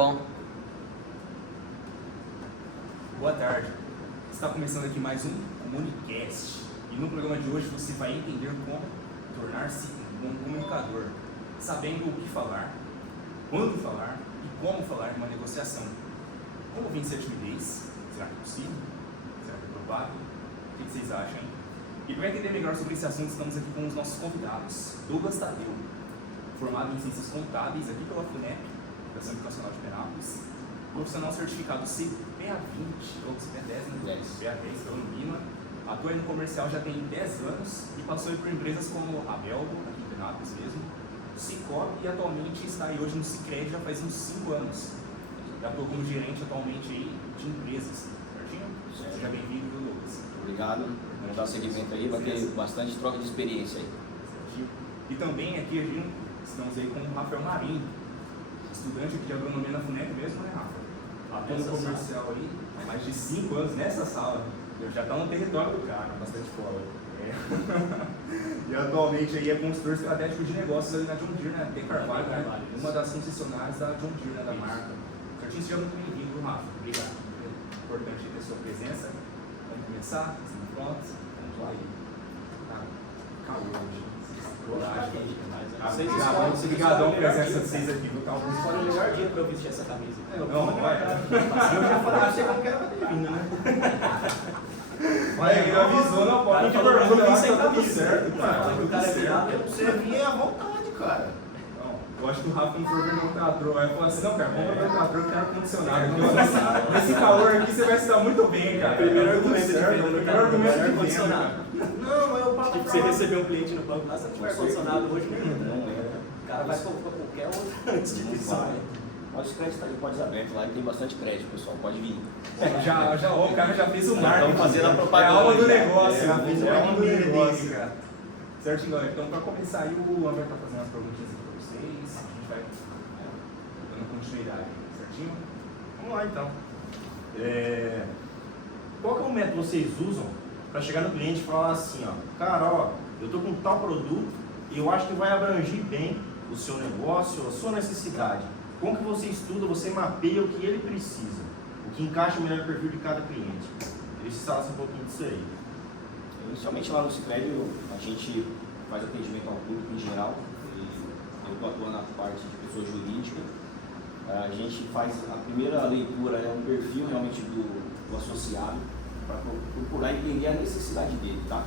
bom. Boa tarde. Está começando aqui mais um Comunicast. E no programa de hoje você vai entender como tornar-se um bom comunicador, sabendo o que falar, quando falar e como falar em uma negociação. Como vencer a timidez? Será que é possível? Será que é provável? O que vocês acham, hein? E para entender melhor sobre esse assunto, estamos aqui com os nossos convidados. Douglas Tadeu, formado em Ciências Contábeis aqui pela FUNEP, Fundação Educacional de Penápolis, profissional certificado CPA20, ou CPA10, né? CPA10 pela Unima, atua no comercial já tem 10 anos e passou por empresas como a Belgo, aqui em Penápolis mesmo, Cicobi e atualmente está aí hoje no Sicredi já faz uns 5 anos. Já atua como gerente atualmente aí de empresas, certinho? Seja bem-vindo, viu, Douglas? Obrigado. Vamos dar seguimento aí, vai ter bastante troca de experiência aí. Certinho. E também aqui estamos aí com o Rafael Marinho, estudante aqui de agronomia na FUNEP mesmo, né, Rafa? Atua no comercial aí há mais de 5 anos nessa sala. Eu já está no território do cara, bastante fora. E atualmente aí é consultor estratégico de negócios ali na John Deere, né? T. Carvalho, né? Uma das concessionárias da John Deere, né? Da marca. Certinho, seja muito bem-vindo, Rafa. Obrigado. É importante ter sua presença. Vamos começar? Estamos prontos? Vamos lá aí. Tá calor hoje. Obrigadão pela presença de vocês aqui no calor. Foi o melhor dia para eu vestir essa camisa. Não, vai. Eu já falei pra você como que era pra ter vindo, né? Mas ele avisou, não pode. Eu vim sem camisa. Certo, cara. O cara é virado. Você vinha à vontade, cara. Eu acho que o Rafa não foi ver no teatro. Aí eu falei assim, não, cara, vamos ver no teatro que tem ar-condicionado. Nesse calor aqui você vai se dar muito bem, cara. Primeiro argumento de venda no Primeiro argumento de ar-condicionado. Não, mas eu passo Tipo, você receber um cliente no banco lá, se não tiver ar-condicionado hoje, não entra. O cara vai pra qualquer outro antes de pisar. Nosso crédito está de portas abertas lá e tem bastante crédito, pessoal. Pode vir. O cara já fez o marketing. Estamos fazendo a propaganda. É a alma do negócio. Já fez o É a alma do marketing negócio, dele. cara. Certinho, galera. Então, para começar aí, o André tá fazendo umas perguntinhas aqui para vocês. A gente vai dando continuidade, certinho? Vamos lá, então. Qual que é o método que vocês usam para chegar no cliente e falar assim, ó, cara, ó, eu tô com tal produto e eu acho que vai abranger bem o seu negócio, a sua necessidade. Como que você estuda, você mapeia o que ele precisa, o que encaixa melhor no perfil de cada cliente. Eles falassem um pouquinho disso aí. Inicialmente lá no Sicredi a gente faz atendimento ao público em geral. Eu estou atuando na parte de pessoa jurídica. A gente faz a primeira leitura, é um perfil realmente do associado, para procurar entender a necessidade dele, tá?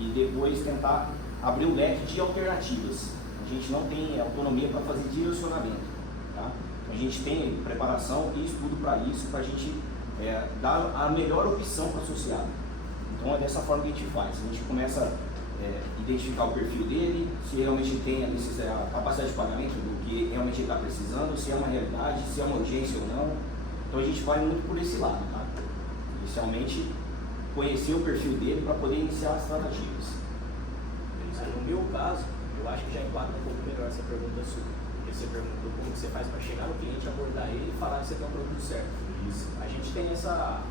E depois tentar abrir um leque de alternativas. A gente não tem autonomia para fazer direcionamento, tá? A gente tem preparação e estudo para isso, para a gente dar a melhor opção para o associado. Então é dessa forma que a gente faz. A gente começa a identificar o perfil dele, se realmente tem a capacidade de pagamento do que realmente ele está precisando, se é uma realidade, se é uma urgência ou não. Então a gente vai muito por esse lado, tá? Inicialmente, conhecer o perfil dele para poder iniciar as tratativas. No meu caso, eu acho que já enquadra um pouco melhor essa pergunta sua. Porque você perguntou como você faz para chegar no cliente, abordar ele e falar que você tem um produto certo. Isso. A gente tem essa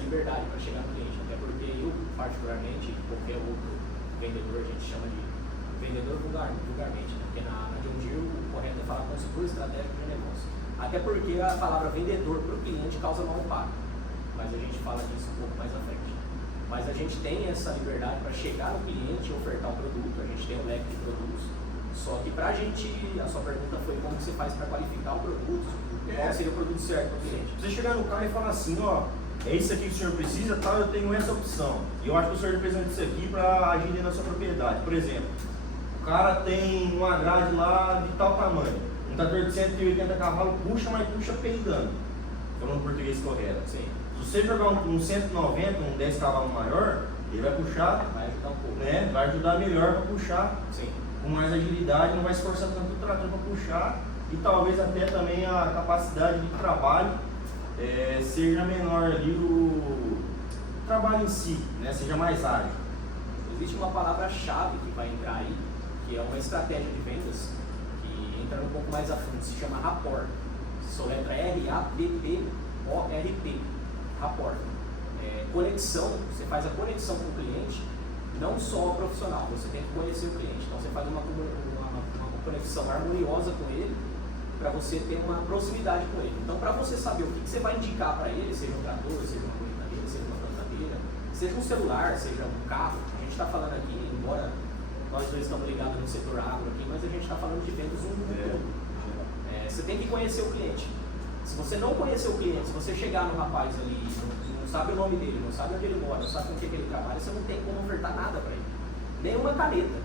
liberdade para chegar no cliente, até porque eu, particularmente, qualquer outro vendedor, a gente chama de vendedor vulgarmente, né? Porque na John Deere o correto é falar consultor estratégico de negócio. Até porque a palavra vendedor para o cliente causa mau impacto, mas a gente fala disso um pouco mais à frente. Mas a gente tem essa liberdade para chegar no cliente e ofertar um produto, a gente tem um leque de produtos. Só que para a gente, a sua pergunta foi como você faz para qualificar o produto, qual seria o produto certo para o cliente. Você chegar no cara e falar assim, ó, é isso aqui que o senhor precisa, tal, eu tenho essa opção. E eu acho que o senhor precisa disso aqui para agir dentro da sua propriedade. Por exemplo, o cara tem uma grade lá de tal tamanho, um trator de 180 cavalos puxa, mas puxa peidando, falando português correto. Sim. Se você jogar um 190, um 10 cavalos maior, ele vai puxar, Vai ajudar um pouco. né? Vai ajudar melhor para puxar Sim. com mais agilidade, não vai esforçar tanto o trator para puxar e talvez até também a capacidade de trabalho seja menor ali o trabalho em si, né? Seja mais ágil. Existe uma palavra-chave que vai entrar aí, que é uma estratégia de vendas, que entra um pouco mais a fundo, se chama rapport. Soletra R-A-P-P-O-R-T. Rapport. Conexão, você faz a conexão com o cliente, não só profissional, você tem que conhecer o cliente. Então você faz uma conexão harmoniosa com ele, para você ter uma proximidade com ele. Então, para você saber o que você vai indicar para ele, seja um trator, seja uma colheitadeira, seja uma plantadeira, seja um celular, seja um carro, a gente está falando aqui, embora nós dois estamos ligados no setor agro aqui, mas a gente está falando de vendas no todo. Você tem que conhecer o cliente. Se você não conhecer o cliente, se você chegar no rapaz ali, não sabe o nome dele, não sabe onde ele mora, não sabe com o que ele trabalha, você não tem como ofertar nada para ele. Nenhuma caneta.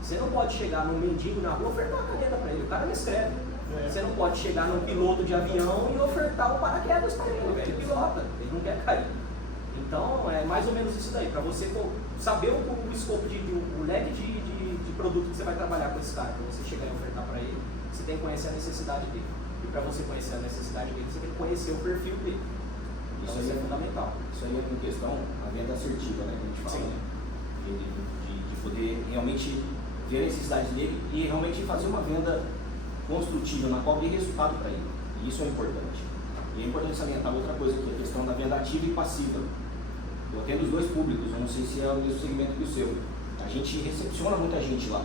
Você não pode chegar num mendigo na rua e ofertar uma caneta para ele, o cara não escreve. Você não pode chegar num piloto de avião e ofertar um paraquedas para ele, velho. Ele pilota, ele não quer cair. Então, é mais ou menos isso daí, para você saber o escopo, o leque de produto que você vai trabalhar com esse cara, para você chegar e ofertar para ele, você tem que conhecer a necessidade dele. E para você conhecer a necessidade dele, você tem que conhecer o perfil dele. Então, isso é fundamental. Isso aí é uma questão, a venda assertiva, né, que a gente fala, Sim. né? De poder realmente ver a necessidade dele e realmente fazer uma venda construtiva, na qual dê resultado para ele. E isso é importante. E é importante salientar outra coisa aqui, a questão da venda ativa e passiva. Eu atendo os dois públicos, eu não sei se é o mesmo segmento que o seu. A gente recepciona muita gente lá.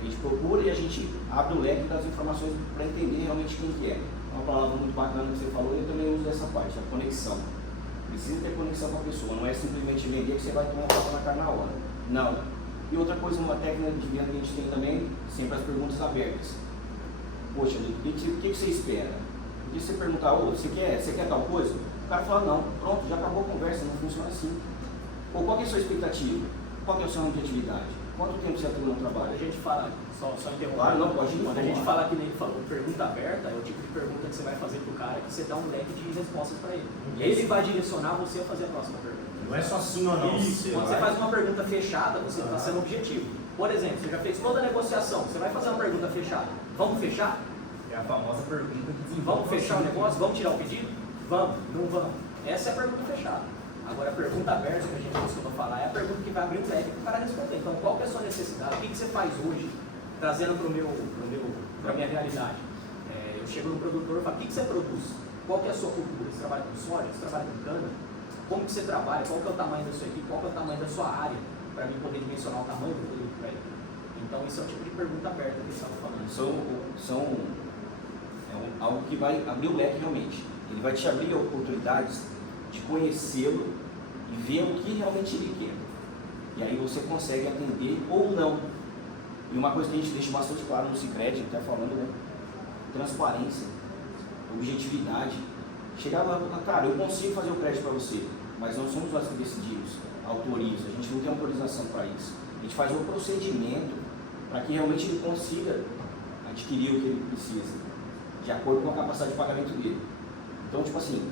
A gente procura e a gente abre o leque das informações para entender realmente quem que é. Uma palavra muito bacana que você falou, eu também uso dessa parte, a conexão. Precisa ter conexão com a pessoa, não é simplesmente vender que você vai tomar um tapa na cara na hora. Não. E outra coisa, uma técnica de venda que a gente tem também, sempre as perguntas abertas. Poxa, o que você espera? Porque se você perguntar, você quer tal coisa? O cara fala, não, pronto, já acabou a conversa, não funciona assim. Ou qual que é a sua expectativa? Qual que é o seu ramo de atividade? Quanto tempo você atua no Quando trabalho? a gente fala, só interromper, Claro, não, pode ir, quando a vamos gente lá. fala que nem ele falou, pergunta aberta, é o tipo de pergunta que você vai fazer pro cara, que você dá um leque de respostas para ele. Ele vai direcionar você a fazer a próxima pergunta. Não é só sim ou não. Isso. Quando você faz uma pergunta fechada, você está sendo objetivo. Por exemplo, você já fez toda a negociação, você vai fazer uma pergunta fechada. Vamos fechar? É a famosa pergunta que desenvolve. Vamos fechar o negócio? Vamos tirar o pedido? Vamos, não vamos. Essa é a pergunta fechada. Agora, a pergunta aberta que a gente costuma falar é a pergunta que vai abrir o leque para o cara responder. Então, qual que é a sua necessidade? O que você faz hoje, trazendo para a minha realidade? Eu chego no produtor e falo, o que você produz? Qual que é a sua cultura? Você trabalha com soja? Você trabalha com cana? Como que você trabalha? Qual que é o tamanho da sua equipe? Qual que é o tamanho da sua área? Para mim poder dimensionar o tamanho do produto para ele. Então, esse é o tipo de pergunta aberta que estava falando. Algo que vai abrir o leque realmente. Ele vai te abrir oportunidades de conhecê-lo e ver o que realmente ele quer. E aí você consegue atender ou não. E uma coisa que a gente deixa bastante claro no Sicredi, até falando, né? Transparência, objetividade. Chegar lá, cara, eu consigo fazer o crédito para você, mas não somos nós que decidimos, autoriza, a gente não tem autorização para isso. A gente faz um procedimento para que realmente ele consiga adquirir o que ele precisa, de acordo com a capacidade de pagamento dele. Então, tipo assim,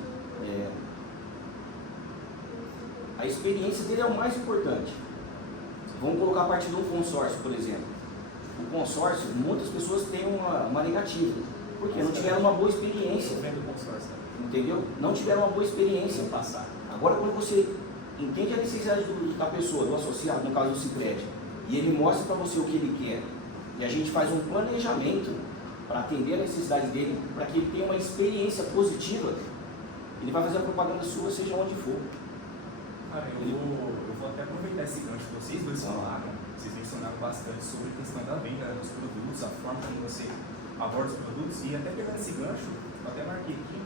a experiência dele é o mais importante. Vamos colocar a parte de um consórcio, por exemplo. O consórcio, muitas pessoas têm uma negativa, porque não tiveram uma boa experiência. Vendo consórcio. Entendeu? Não tiveram uma boa experiência. Passar. Agora, quando você entende a necessidade da pessoa, do associado, no caso do Sicredi, e ele mostra para você o que ele quer, e a gente faz um planejamento para atender a necessidade dele, para que ele tenha uma experiência positiva, ele vai fazer a propaganda sua, seja onde for. Cara, eu vou até aproveitar esse gancho que vocês dois falaram. Vocês mencionaram bastante sobre a questão da venda dos produtos, a forma como você aborda os produtos, e até pegando esse gancho, eu até marquei aqui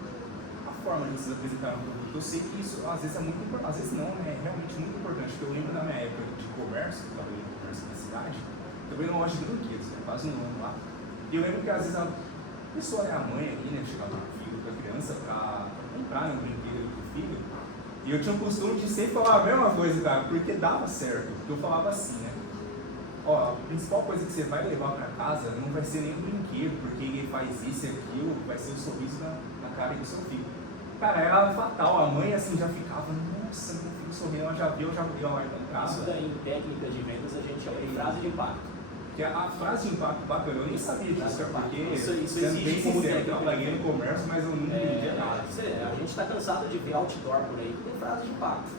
a forma de vocês apresentarem um produto. Eu sei que isso às vezes é muito importante, às vezes não, né? É realmente muito importante, porque eu lembro da minha época de comércio, eu trabalhei em comércio na cidade, trabalhei numa loja de brinquedos, quase um ano lá. E eu lembro que às vezes a pessoa, né, a mãe aqui, né, chegava com o filho, com a criança, para comprar um brinquedo pro filho, e eu tinha o costume de sempre falar a mesma coisa, cara, porque dava certo. Porque eu falava assim, né? Ó, a principal coisa que você vai levar para casa não vai ser nem um brinquedo, porque ele faz isso e aquilo, vai ser o sorriso na cara do seu filho. Cara, era fatal. A mãe assim já ficava, nossa, meu filho sorrindo, ela já viu, já ia lá e comprava. Isso daí, em técnica de vendas, a gente chama de frase de impacto. Porque a frase de impacto bacana, eu nem sabia disso, porque Isso sendo bem existe como sincero, eu técnica. trabalhei no comércio, mas eu nunca entendia nada. A gente está cansado de ver outdoor por aí que tem frase de impacto.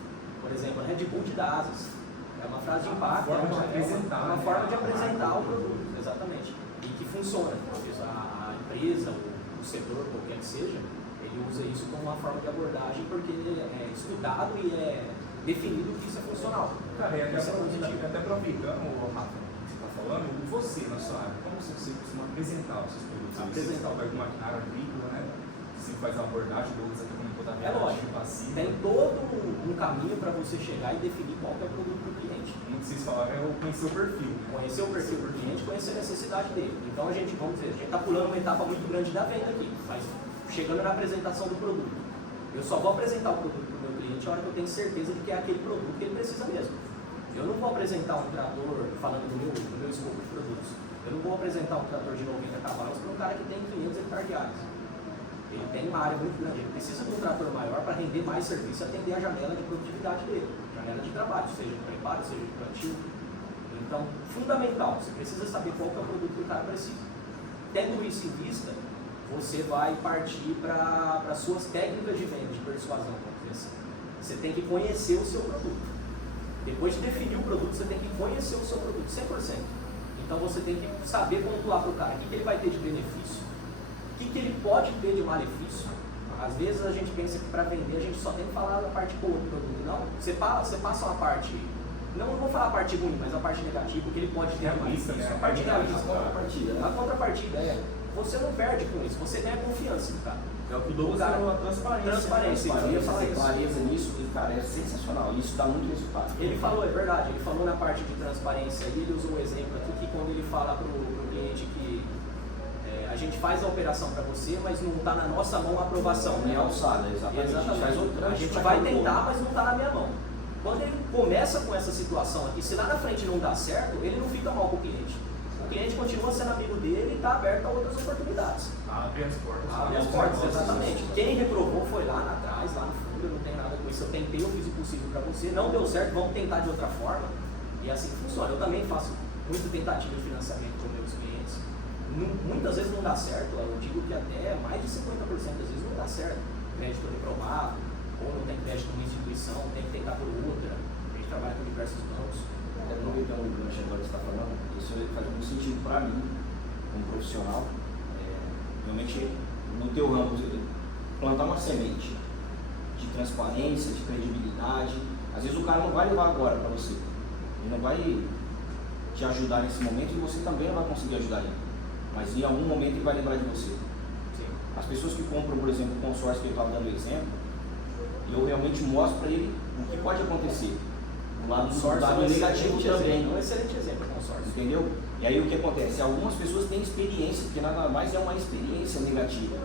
Por exemplo, a Red Bull te dá asas. É uma frase de impacto, Forma de apresentar, uma né? forma de apresentar o produto, exatamente. E que funciona. A empresa, o setor, qualquer que seja, ele usa isso como uma forma de abordagem porque é estudado e é definido que isso é funcional. Cara, e até Isso é positivo. aproveitando, Rafa, que você está falando falando, você, na sua área, como você costuma apresentar os seus produtos? Apresentar. Você com maquinário agrícola, né? Você faz a abordagem, o Douglas aqui comentou da É lógico, passiva. tem todo um caminho para você chegar e definir qual que é o produto do cliente. Como vocês falaram, é conhecer o perfil. Conhecer o perfil do cliente, conhecer a necessidade dele. Então a gente, vamos dizer, a gente está pulando uma etapa muito grande da venda aqui, mas chegando na apresentação do produto. Eu só vou apresentar o produto para o meu cliente a hora que eu tenho certeza de que é aquele produto que ele precisa mesmo. Eu não vou apresentar um trator, falando do meu escopo de produtos, eu não vou apresentar um trator de 90 cavalos para um cara que tem 500 hectares de áreas. Ele tem uma área muito grande, ele precisa de um trator maior para render mais serviço e atender a janela de produtividade dele, janela de trabalho, seja de preparo, seja de plantio. Então, fundamental, você precisa saber qual que é o produto que o cara precisa. Tendo isso em vista, você vai partir para as suas técnicas de venda, de persuasão, vamos dizer assim. Você tem que conhecer o seu produto. Depois de definir o produto, você tem que conhecer o seu produto 100%. Então você tem que saber pontuar para o cara o que ele vai ter de benefício, o que ele pode ter de malefício. Às vezes a gente pensa que para vender a gente só tem que falar da parte boa do produto. Não, você passa uma parte, não vou falar a parte ruim, mas a parte negativa, que ele pode ter de malefício. A parte realista, a contrapartida é, você não perde com isso, você ganha confiança no cara. É o que o Douglas falou, a transparência. Transparência, eu ia falar isso. Clareza nisso, e, cara, é sensacional. Isso dá muito resultado. Ele falou, é verdade, ele falou na parte de transparência, ele usou um exemplo aqui que quando ele fala para o cliente que a gente faz a operação para você, mas não está na nossa mão a aprovação. Minha alçada, exatamente. A gente vai tentar, mas não está na minha mão. Quando ele começa com essa situação aqui, se lá na frente não dá certo, ele não fica mal com o cliente. O cliente continua sendo amigo dele e está aberto a outras oportunidades. Abre as portas. Abre as portas, exatamente. Quem reprovou foi lá atrás, lá no fundo, eu não tenho nada com isso. Eu tentei, eu fiz o possível para você, não deu certo, vamos tentar de outra forma. E assim funciona. Eu também faço muita tentativa de financiamento com meus clientes. Muitas vezes não dá certo, eu digo que até mais de 50% das vezes não dá certo. Crédito reprovado, ou não tem crédito numa instituição, tem que tentar por outra. A gente trabalha com diversos bancos. Aproveitando o gancho agora que você está falando, isso faz muito sentido para mim, como profissional. Realmente, no teu ramo, plantar uma semente de transparência, de credibilidade. Às vezes o cara não vai levar agora para você, ele não vai te ajudar nesse momento e você também não vai conseguir ajudar ele. Mas em algum momento ele vai lembrar de você. Sim. As pessoas que compram, por exemplo, o consórcio que eu estava dando exemplo, eu realmente mostro para ele o que pode acontecer. O lado negativo também. É um excelente exemplo, consórcio. Entendeu? E aí o que acontece? Algumas pessoas têm experiência, porque nada mais é uma experiência negativa.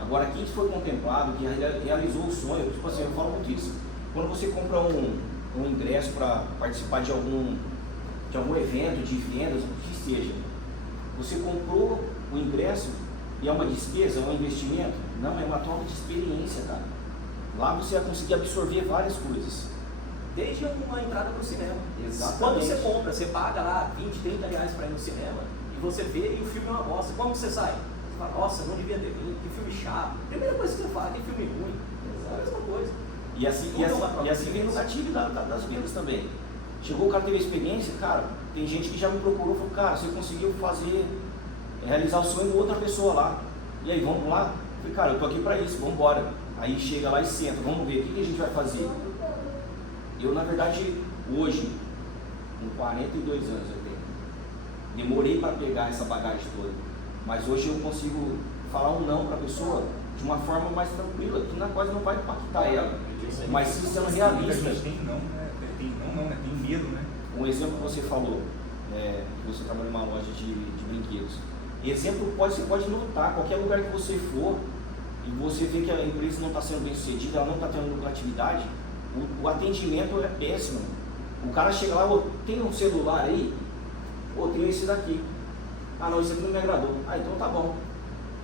Agora, quem foi contemplado, que realizou o sonho, tipo assim, eu falo muito isso. Quando você compra um ingresso para participar de algum evento de vendas, o que seja, você comprou o ingresso e é uma despesa, é um investimento? Não, é uma troca de experiência, cara. Lá você vai conseguir absorver várias coisas. Desde uma entrada para o cinema. Exatamente. Quando você compra, você paga lá 20, 30 reais para ir no cinema e você vê e o filme é uma bosta. Como você sai? Você fala, nossa, não devia ter vindo, que filme chato. Primeira coisa que você fala, que filme ruim. É a mesma coisa. E assim vem no gatilho das vendas também. Chegou o cara, teve a experiência, cara, tem gente que já me procurou e falou, cara, você conseguiu realizar o sonho de outra pessoa lá. E aí, vamos lá? Eu falei, cara, eu tô aqui para isso, vamos embora. Aí chega lá e senta, vamos ver, o que a gente vai fazer? Eu, na verdade, hoje, com 42 anos eu tenho, demorei para pegar essa bagagem toda, mas hoje eu consigo falar um não para a pessoa de uma forma mais tranquila, que na quase não vai impactar ela, mas sim sendo realista. Tem não, né? Tem medo, né? Um exemplo que você falou, que você trabalha numa loja de brinquedos. Exemplo, você pode notar, qualquer lugar que você for, e você vê que a empresa não está sendo bem sucedida, ela não está tendo lucratividade, o atendimento é péssimo. O cara chega lá, tem um celular aí? Tem esse daqui. Ah não, esse aqui não me agradou. Ah, então tá bom.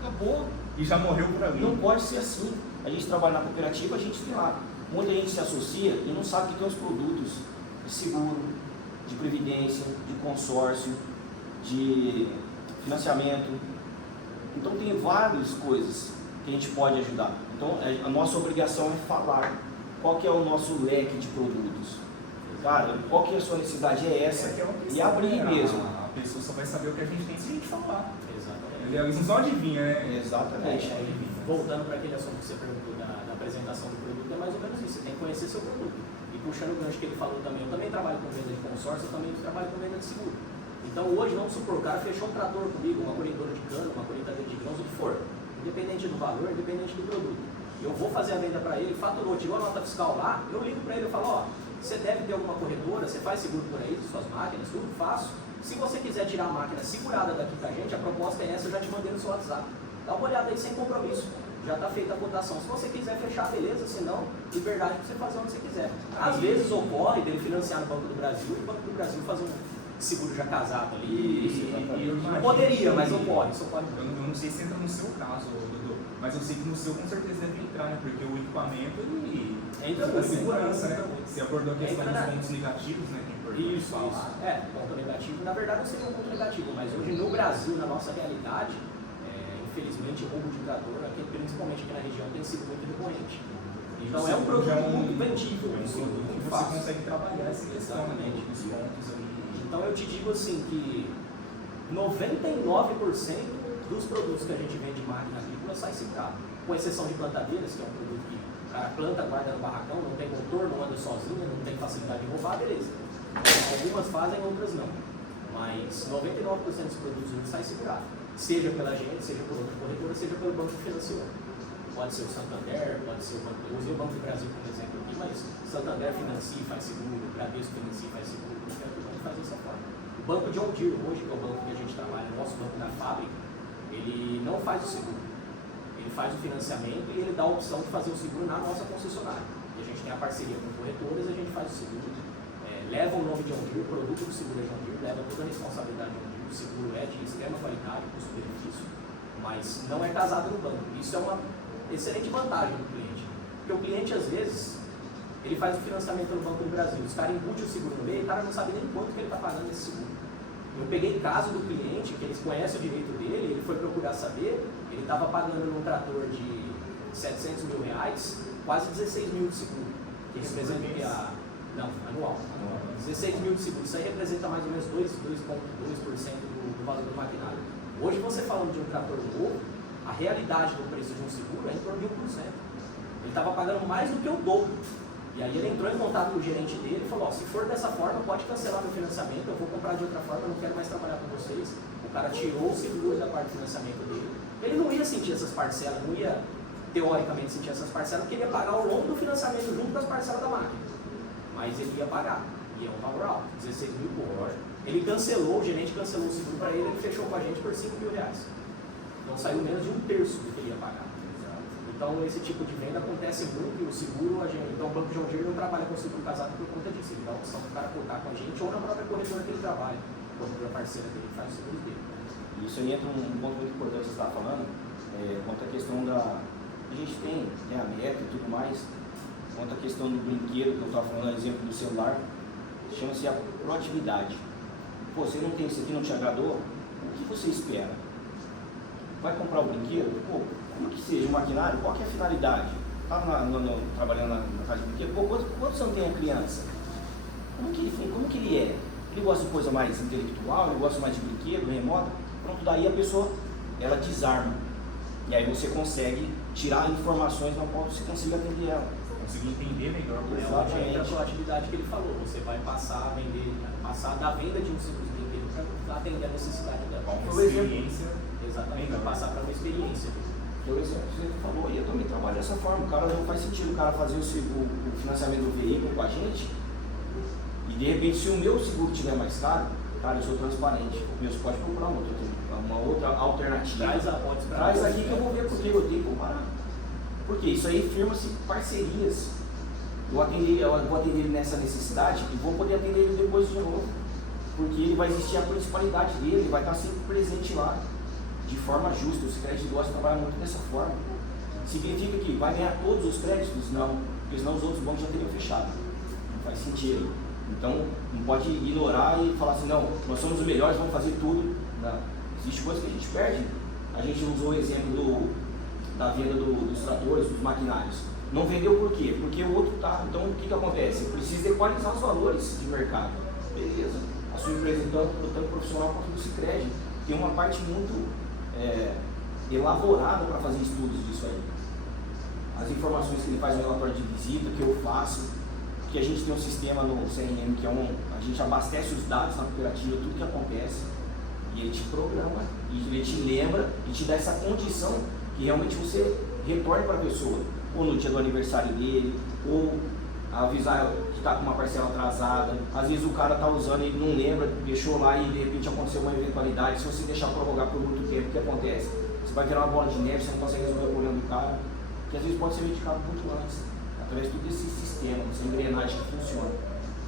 Acabou. E já morreu por ali. Não pode ser assim. A gente trabalha na cooperativa, a gente tem lá. Muita gente se associa e não sabe que tem os produtos de seguro, de previdência, de consórcio, de financiamento. Então tem várias coisas que a gente pode ajudar. Então a nossa obrigação é falar qual que é o nosso leque de produtos. Cara, qual que é a sua necessidade? É essa. E abrir mesmo. A pessoa só vai saber o que a gente tem se a gente falar. Exatamente. Eles não só adivinha, né? Exatamente. Voltando para aquele assunto que você perguntou da apresentação do produto, é mais ou menos isso. Você tem que conhecer seu produto. E puxando o gancho que ele falou também, eu também trabalho com venda de consórcio, eu também trabalho com venda de seguro. Então hoje, vamos supor, o cara fechou um trator comigo, uma colhedora de cana, uma colheitadeira de grãos, o que for, independente do valor, independente do produto. Eu vou fazer a venda para ele, faturou, tirou a nota fiscal lá, eu ligo para ele e falo, ó, você deve ter alguma corretora, você faz seguro por aí, suas máquinas, tudo faço. Se você quiser tirar a máquina segurada daqui com a gente, a proposta é essa, eu já te mandei no seu WhatsApp. Dá uma olhada aí sem compromisso. Já está feita a cotação. Se você quiser fechar, beleza, se não, liberdade para você fazer onde você quiser. Às vezes ocorre dele financiar no Banco do Brasil e o Banco do Brasil fazer um seguro já casado ali. Poderia, mas ocorre, isso ocorre. Eu não sei se entra no seu caso, Dudu, mas eu sei que no seu com certeza deve entrar, né? Porque o equipamento ele entra da muito, segurança, entra né? muito. Você abordou a questão Entra, dos né? pontos negativos, né? Que é importante Isso. falar. Ponto negativo. Na verdade, não seria um ponto negativo, mas hoje no Brasil, na nossa realidade, infelizmente, o roubo de trator, aqui, principalmente aqui na região, tem sido muito recorrente. Então, é um produto muito vendível, muito Você fácil. consegue trabalhar essa questão, né? Dos pontos ali. Então, eu te digo assim que 99% dos produtos que a gente vende em máquina agrícola sai segurado, com exceção de plantadeiras, que é um produto que o cara planta, guarda no barracão, não tem motor, não anda sozinho, não tem facilidade de roubar, beleza. Algumas fazem, outras não. Mas 99% dos produtos hoje sai segurado, seja pela gente, seja por outra corretora, seja pelo banco que financiou. Pode ser o Santander, pode ser o Banco, eu usei o Banco do Brasil como exemplo aqui, mas Santander financia e faz seguro, o Bradesco financia e faz seguro, o banco faz dessa forma. O Banco John Deere hoje, que é o banco que a gente trabalha, o nosso banco da fábrica, ele não faz o seguro. Ele faz o financiamento e ele dá a opção de fazer o seguro na nossa concessionária. E a gente tem a parceria com corretoras, a gente faz o seguro, leva o nome de John Deere, o produto do seguro é John Deere, leva toda a responsabilidade de John Deere, o seguro é de extrema qualidade, custo-benefício, mas não é casado no banco. Isso é uma excelente vantagem do cliente, porque o cliente às vezes ele faz o financiamento no Banco do Brasil, os caras embutem o seguro no meio e o cara não sabe nem quanto que ele está pagando nesse seguro. Eu peguei caso do cliente, que eles conhecem o direito dele, ele foi procurar saber, ele estava pagando num trator de 700 mil reais, quase 16 mil de seguro, que representa anual. 16 mil de seguro, isso aí representa mais ou menos 2,2% do valor do maquinário. Hoje você falando de um trator novo, a realidade do preço de um seguro é em torno de 1%. Ele estava pagando mais do que o dobro. E aí ele entrou em contato com o gerente dele e falou, se for dessa forma, pode cancelar meu financiamento, eu vou comprar de outra forma, eu não quero mais trabalhar com vocês. O cara tirou o seguro da parte do financiamento dele. Ele não ia sentir essas parcelas, não ia teoricamente sentir essas parcelas, porque ele ia pagar ao longo do financiamento junto com as parcelas da máquina. Mas ele ia pagar, e é um valor alto, 16 mil por hora. Ele cancelou, o gerente cancelou o seguro para ele, ele fechou com a gente por 5 mil reais. Então saiu menos de 1/3 do que ele ia pagar. Então esse tipo de venda acontece muito e o seguro, então o Banco John Deere não trabalha com o seguro casado por conta disso, ele dá a opção para o cara cotar com a gente ou na própria corretora que ele trabalha, a corretora parceira dele que faz o seguro dele. Isso aí entra um ponto muito importante que você estava falando, quanto à questão da... A gente tem a meta e tudo mais, quanto à questão do brinquedo, que eu estava falando, exemplo do celular, chama-se a proatividade. Pô, você não tem isso aqui, não te agradou, o que você espera? Vai comprar o brinquedo? Pô, como que seja o maquinário, qual que é a finalidade? Está trabalhando na casa de brinquedo, pô, quantos anos tem a criança? Como que ele é? Ele gosta de coisa mais intelectual, ele gosta mais de brinquedo, remota? Pronto, daí a pessoa, ela desarma. E aí você consegue tirar informações na qual você consiga atender ela. Conseguir entender melhor o Exatamente a sua atividade que ele falou. Você vai passar a vender, passar da venda de um simples brinquedo para atender a necessidade dela. Uma experiência. Exatamente, vai passar para uma experiência. Por exemplo, você falou, e eu também trabalho dessa forma. O cara não faz sentido o cara fazer o financiamento do veículo com a gente e de repente, se o meu seguro estiver mais caro, cara, eu sou transparente. O meu você pode procurar uma outra alternativa. Traz aqui que eu vou ver porque eu tenho que comparar. Porque isso aí firma-se parcerias. Eu vou atender ele nessa necessidade e vou poder atender ele depois de novo. Porque ele vai existir a principalidade dele, ele vai estar sempre presente lá, de forma justa. Os créditos gostam de trabalhar muito dessa forma. Significa que vai ganhar todos os créditos? Não, porque senão os outros bancos já teriam fechado. Não faz sentido. Então, não pode ignorar e falar assim, não, nós somos os melhores, vamos fazer tudo. Não. Existe coisa que a gente perde. A gente usou o exemplo da venda dos tratores, dos maquinários. Não vendeu por quê? Porque o outro está. Então, o que acontece? Precisa equalizar os valores de mercado. Beleza. A sua empresa, tanto profissional quanto do Sicredi, tem uma parte muito elaborada para fazer estudos disso aí. As informações que ele faz no relatório de visita, que eu faço, que a gente tem um sistema no CRM que a gente abastece os dados na cooperativa, tudo que acontece, e ele te programa, e ele te lembra e te dá essa condição que realmente você retorne para a pessoa, ou no dia do aniversário dele, ou avisar que está com uma parcela atrasada. Às vezes o cara está usando e não lembra, deixou lá e de repente aconteceu uma eventualidade. Se você deixar prorrogar por muito tempo, o que acontece? Você vai virar uma bola de neve, você não consegue resolver o problema do cara, que às vezes pode ser medicado muito antes, através de todo esse sistema, dessa engrenagem que funciona.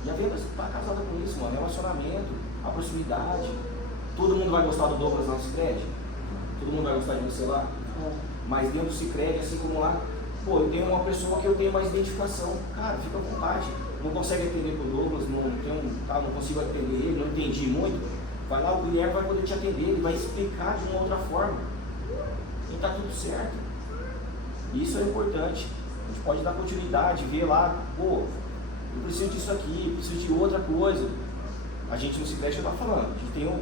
E a venda está casada com isso, mano. Relacionamento, a proximidade. Todo mundo vai gostar do Douglas lá no Sicredi? Todo mundo vai gostar de você lá? Mas dentro do Sicredi, assim como lá, pô, eu tenho uma pessoa que eu tenho mais identificação. Cara, fica à vontade. Não consegue atender pro Douglas, não consigo atender ele, não entendi muito. Vai lá, o Guilherme vai poder te atender, ele vai explicar de uma outra forma. E tá tudo certo. Isso é importante. A gente pode dar continuidade, ver lá, pô, eu preciso disso aqui, preciso de outra coisa. A gente no Sicredi já está falando, a gente tem o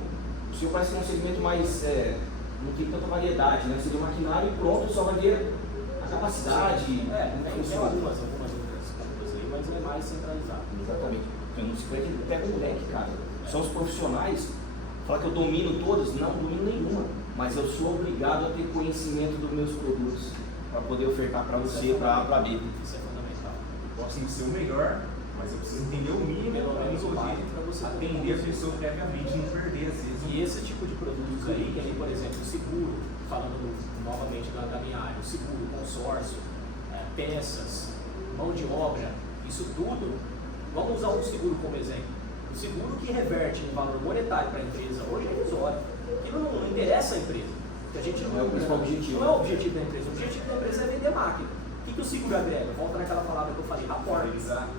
seu parece ser um segmento mais, não tem tanta variedade, né? Seria um maquinário e pronto, só vai ver a capacidade. Tem algumas outras coisas aí, mas é mais centralizado. Exatamente. Porque no Sicredi pega um moleque, cara. São os profissionais, falar que eu domino todas, não domino nenhuma, mas eu sou obrigado a ter conhecimento dos meus produtos para poder ofertar para você, para a B. Isso é fundamental. Posso ser o melhor, mas eu preciso entender o mínimo Pelo menos o poder básico para você atender a pessoa previamente, não perder às vezes. E esse tipo de produtos aí, que ali, por exemplo, o seguro, falando novamente da minha área, o seguro, consórcio, peças, mão de obra, isso tudo, vamos usar o seguro como exemplo. O seguro que reverte em valor monetário para a empresa hoje é irrisório. Aquilo não interessa a empresa. A gente não é o principal objetivo. Não é o objetivo da empresa. O objetivo da empresa é vender máquina. O que o seguro agrega? Volta naquela palavra que eu falei, rapport.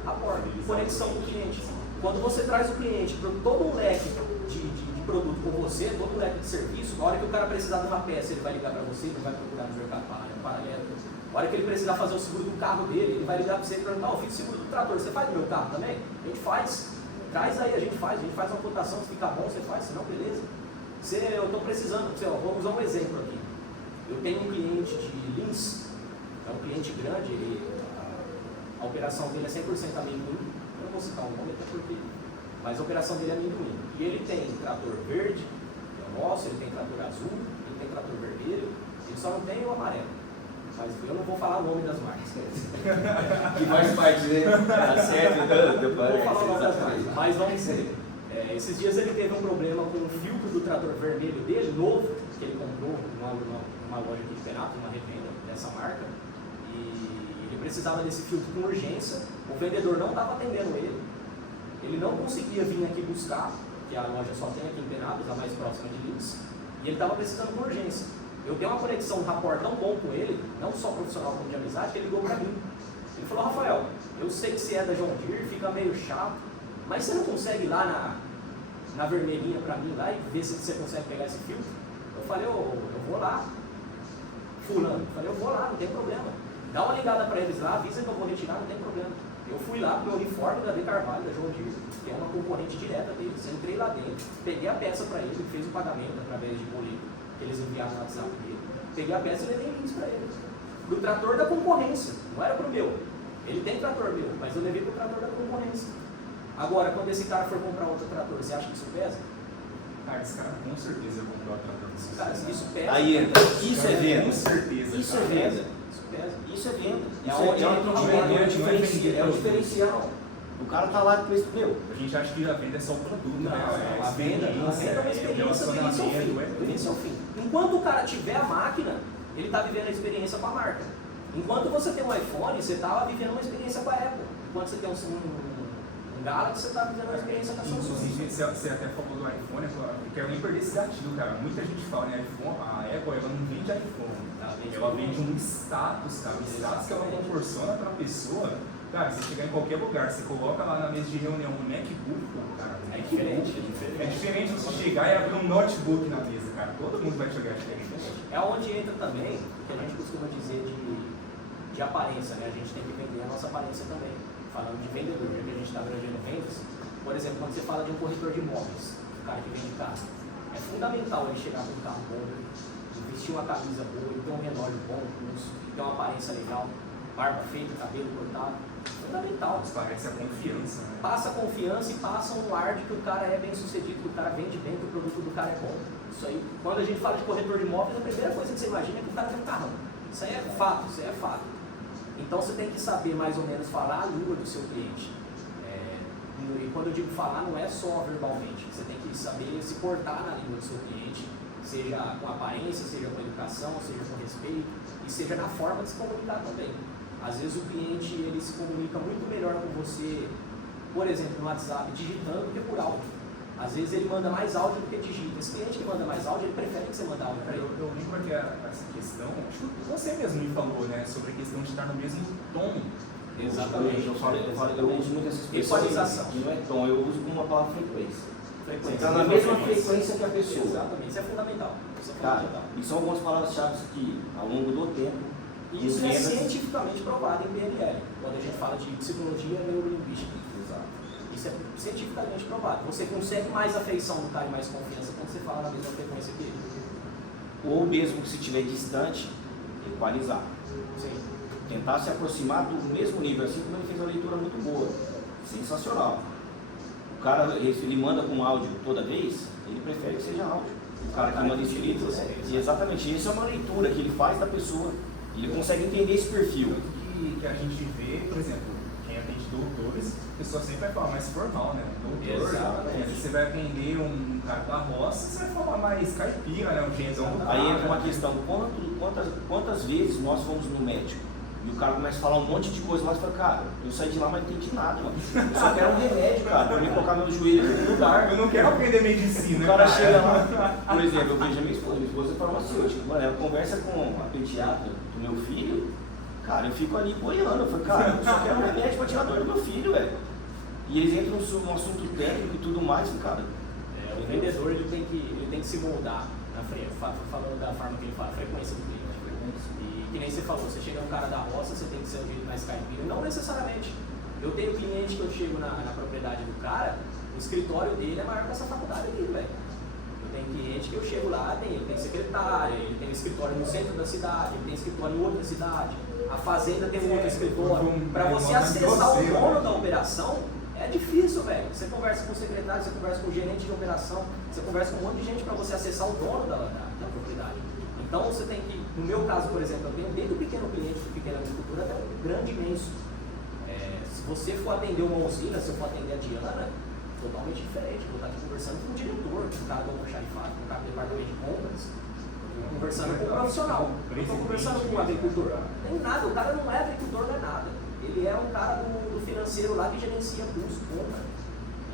Rapport, conexão com o cliente. Quando você traz o cliente para todo um leque de produto com você, todo um leque de serviço, na hora que o cara precisar de uma peça, ele vai ligar para você, ele vai procurar no mercado paralelo. Na hora que ele precisar fazer o seguro do carro dele, ele vai ligar para você e perguntar, eu fiz seguro do trator, você faz do meu carro também? A gente faz. Traz aí, a gente faz uma cotação, se ficar bom, você faz, se não, beleza. Eu estou precisando, vamos usar um exemplo aqui. Eu tenho um cliente de Lins, é um cliente grande, a operação dele é 100% amendoim, eu não vou citar o nome até porque, mas a operação dele é amendoim. E ele tem trator verde, que é o nosso, ele tem trator azul, ele tem trator vermelho, ele só não tem o amarelo. Mas eu não vou falar o nome das marcas. Que faz parte, né? Tá certo, não vou falar o nome das marcas, mas vamos dizer. Esses dias ele teve um problema com o filtro do trator vermelho dele, novo, que ele comprou numa loja aqui de Penato, uma revenda dessa marca, e ele precisava desse filtro com urgência, o vendedor não estava atendendo ele não conseguia vir aqui buscar, que a loja só tem aqui em Penatos, a mais próxima de Lins, e ele estava precisando com urgência. Eu tenho uma conexão, um rapport tão bom com ele, não só profissional como de amizade, que ele ligou para mim. Ele falou, Rafael, eu sei que você é da John Deere, fica meio chato, mas você não consegue ir lá na vermelhinha para mim lá e ver se você consegue pegar esse filtro? Eu falei, eu vou lá. Fulano, eu falei, eu vou lá, não tem problema. Dá uma ligada para eles lá, avisa que eu vou retirar, não tem problema. Eu fui lá com o meu uniforme da D Carvalho, da John Deere, que é uma concorrente direta deles. Entrei lá dentro, peguei a peça para ele, fez o pagamento através de boleto, que eles enviaram no WhatsApp dele. Peguei a peça e levei links para eles. Do trator da concorrência, não era pro meu. Ele tem trator meu, mas eu levei pro trator da concorrência. Agora, quando esse cara for comprar outro trator, você acha que isso pesa? Cara, esse cara com certeza ia comprar o trator desse Cara, isso pesa. Aí entra, isso é Com venda. certeza. Isso é cara. venda. Isso pesa. Isso é venda. É É o diferencial. O cara tá lá depois, meu. A gente acha que a venda é só o produto, Não, né? a venda é uma experiência do início ao fim. Do início ao fim. Enquanto o cara tiver a máquina, ele está vivendo a experiência com a marca. Enquanto você tem um iPhone, você está vivendo uma experiência com a Apple. Enquanto você tem um Galaxy, você está vivendo uma experiência com a Samsung. Inclusive, você até falou do iPhone, eu quero nem perder esse gatilho, cara. Muita gente fala, né? iPhone, a Apple ela não vende iPhone, ela vende um status, cara. Um status que ela proporciona para a pessoa. Cara, você chegar em qualquer lugar, você coloca lá na mesa de reunião um MacBook, cara. É diferente. É diferente você chegar e abrir um notebook na mesa, cara. Todo mundo vai chegar diferente. É onde entra também o que a gente costuma dizer de aparência, né? A gente tem que vender a nossa aparência também. Falando de vendedor, já que a gente está abrangendo vendas, por exemplo, quando você fala de um corretor de imóveis, o cara que vende carro, é fundamental ele chegar com um carro bom, vestir uma camisa boa, ele ter um relógio bom, ter uma aparência legal, barba feita, cabelo cortado. Fundamental. Esclarece a confiança, né? Passa confiança e passa um ar de que o cara é bem sucedido, que o cara vende bem, que o produto do cara é bom. Isso aí, quando a gente fala de corretor de imóveis, a primeira coisa que você imagina é que o cara tem um carrão. Isso aí é fato, isso aí é fato. Então você tem que saber mais ou menos falar a língua do seu cliente. E quando eu digo falar, não é só verbalmente. Você tem que saber se portar na língua do seu cliente, seja com aparência, seja com educação, seja com respeito, e seja na forma de se comunicar também. Às vezes o cliente ele se comunica muito melhor com você, por exemplo, no WhatsApp, digitando do que por áudio. Às vezes ele manda mais áudio do que digita. Esse cliente que manda mais áudio, ele prefere que você mande áudio para ele. Eu lembro que essa questão, acho que você mesmo me falou, né, sobre a questão de estar no mesmo tom. Exatamente. Eu uso muito essa expressão. Equalização. E não é tom, eu uso como uma palavra frequência. Frequência. Está na mesma frequência que a pessoa. Exatamente, isso é fundamental. Isso é Cara, fundamental. e são algumas palavras-chave que, ao longo do tempo, E isso é vendas- cientificamente provado em PNL, quando a gente fala de psicologia neurolinguística. Exato. Isso é cientificamente provado. Você consegue mais afeição do cara e mais confiança quando você fala na mesma frequência que ele. Ou mesmo que se estiver distante, equalizar. Sim. Tentar se aproximar do mesmo nível, assim como ele fez uma leitura muito boa. Sensacional. O cara, ele manda com áudio toda vez, ele prefere que seja áudio. O cara que manda escrito, exatamente, essa é uma leitura que ele faz da pessoa. Ele consegue entender esse perfil. Tanto que a gente vê, por exemplo, quem atende doutores, a pessoa sempre vai falar mais formal, né? Doutor, Exatamente. você vai atender um cara da roça, você vai falar mais caipira, né? Um jeitão do Aí cara. entra uma questão, quantas vezes nós fomos no médico e o cara começa a falar um monte de coisa lá e fala, cara, eu saí de lá, mas não entendi nada, mano. Eu só quero um remédio, cara, pra me colocar meu joelho no lugar. Eu não quero aprender medicina, O cara chega lá, por exemplo, eu vejo a minha esposa é farmacêutica, mano, ela conversa com a pediatra do meu filho, cara, eu fico ali boiando, eu falo, cara, eu só quero um remédio pra tirar a dor do meu filho, velho. E eles entram no assunto técnico e tudo mais, cara. O vendedor ele tem que se moldar na frente, falando da forma que ele fala, a frequência do cliente. E que nem você falou, você chega um cara da roça, você tem que ser um jeito mais caipira. Não necessariamente. Eu tenho cliente que eu chego na propriedade do cara, o escritório dele é maior que essa faculdade aqui, velho. Eu tenho cliente que eu chego lá, ele tem secretária, ele tem escritório no centro da cidade, ele tem escritório em outra cidade, a fazenda tem um outro escritório. Para você acessar o dono da operação, é difícil, velho. Você conversa com o secretário, você conversa com o gerente de operação, você conversa com um monte de gente para você acessar o dono da propriedade. Então você tem que, no meu caso, por exemplo, eu tenho desde o pequeno cliente de pequena agricultura até o grande imenso. Se você for atender uma usina, se eu for atender a Diana, totalmente diferente. Eu vou estar aqui conversando com o diretor, com o cara do almoxarifado, com o cara do departamento de compras, conversando com o profissional. Eu estou conversando com o agricultor. Tem nada, o cara não é agricultor, não é nada. Ele é um cara do financeiro lá que gerencia custo, compra.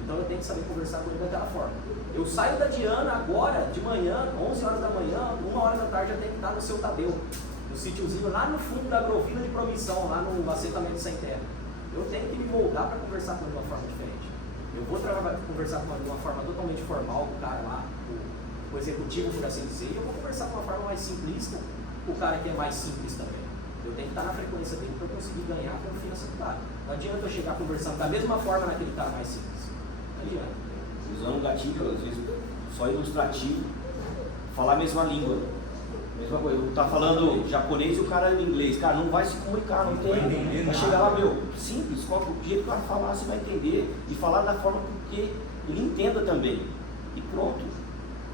Então eu tenho que saber conversar com ele daquela forma. Eu saio da Diana agora, de manhã, 11 horas da manhã, 1 hora da tarde, eu tenho que estar no seu Tadeu, no sítiozinho lá no fundo da agrovila de Promissão, lá no assentamento sem terra. Eu tenho que me moldar para conversar com ele de uma forma diferente. Eu vou conversar com ele de uma forma totalmente formal, com o cara lá, o executivo, por assim dizer, e eu vou conversar de uma forma mais simplista, com o cara que é mais simples também. Eu tenho que estar na frequência dele para eu conseguir ganhar a confiança do cara. Não adianta eu chegar conversando da mesma forma naquele cara mais simples. Não adianta. Usando um gatilho, às vezes, só ilustrativo, falar a mesma língua. Mesma coisa, tá falando japonês e o cara é inglês. Cara, não vai se comunicar, não tem. Vai chegar lá, meu, simples, qual o jeito que o cara falar, você vai entender. E falar da forma que ele entenda também. E pronto.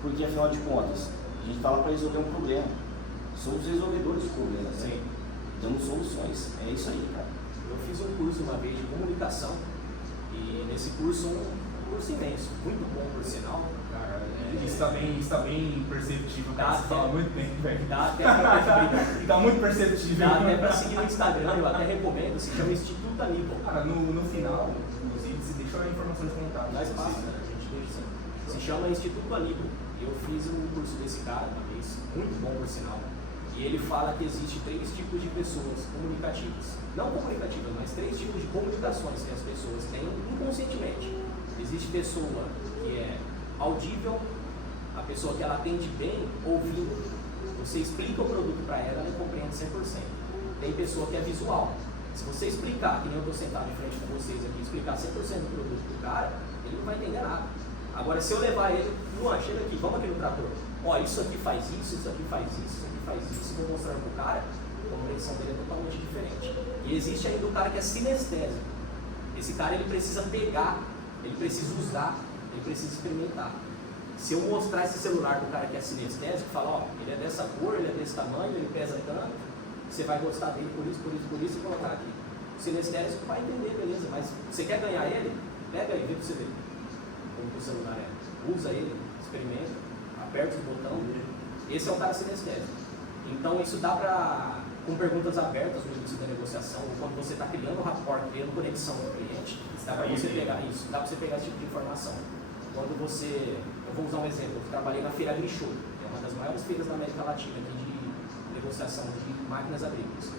Porque afinal de contas, a gente fala para resolver um problema. Somos resolvedores de problemas, né? Damos soluções. É isso aí, cara. Eu fiz um curso uma vez de comunicação e nesse curso, um curso imenso, muito bom por sinal. Cara, está bem perceptível, Dá cara. Você até- fala muito bem, velho. Dá até para Está muito perceptível. dá até para seguir no Instagram, eu até recomendo, se chama Instituto Aníbal. Cara, no final, inclusive, você deixou a informação de contato. Mais fácil, né? A gente deixa assim. Se chama Instituto Aníbal. E eu fiz um curso desse cara uma vez, muito bom por sinal. E ele fala que existe 3 tipos de pessoas comunicativas. Não comunicativas, mas 3 tipos de comunicações que as pessoas têm inconscientemente. Existe pessoa que é audível, a pessoa que ela atende bem ouvindo. Você explica o produto para ela, ela compreende 100%. Tem pessoa que é visual. Se você explicar, que nem eu estou sentado em frente com vocês aqui, explicar 100% do produto do cara, ele não vai entender nada. Agora, se eu levar ele, Luan, chega aqui, vamos aqui no trator. Ó, isso aqui faz isso aqui faz isso, isso aqui faz isso, vou mostrar pro cara, A compreensão dele é totalmente diferente. E existe ainda o cara que é sinestésico. Esse cara ele precisa pegar, ele precisa usar, ele precisa experimentar. Se eu mostrar esse celular para o cara que é sinestésico, falar, ó, ele é dessa cor, ele é desse tamanho, ele pesa tanto, você vai gostar dele por isso e colocar aqui. O sinestésico vai entender, beleza, mas você quer ganhar ele? Pega aí, vê para você ver como que o celular é. Usa ele, experimenta, aperta o botão. Esse é o cara sinestésico. Então isso dá para, com perguntas abertas no início da negociação, ou quando você está criando um rapport, criando conexão com o cliente, dá para você pegar isso, dá para você pegar esse tipo de informação. Quando você, eu vou usar um exemplo, eu trabalhei na Feira Agrishow, que é uma das maiores feiras da América Latina aqui de negociação de máquinas agrícolas.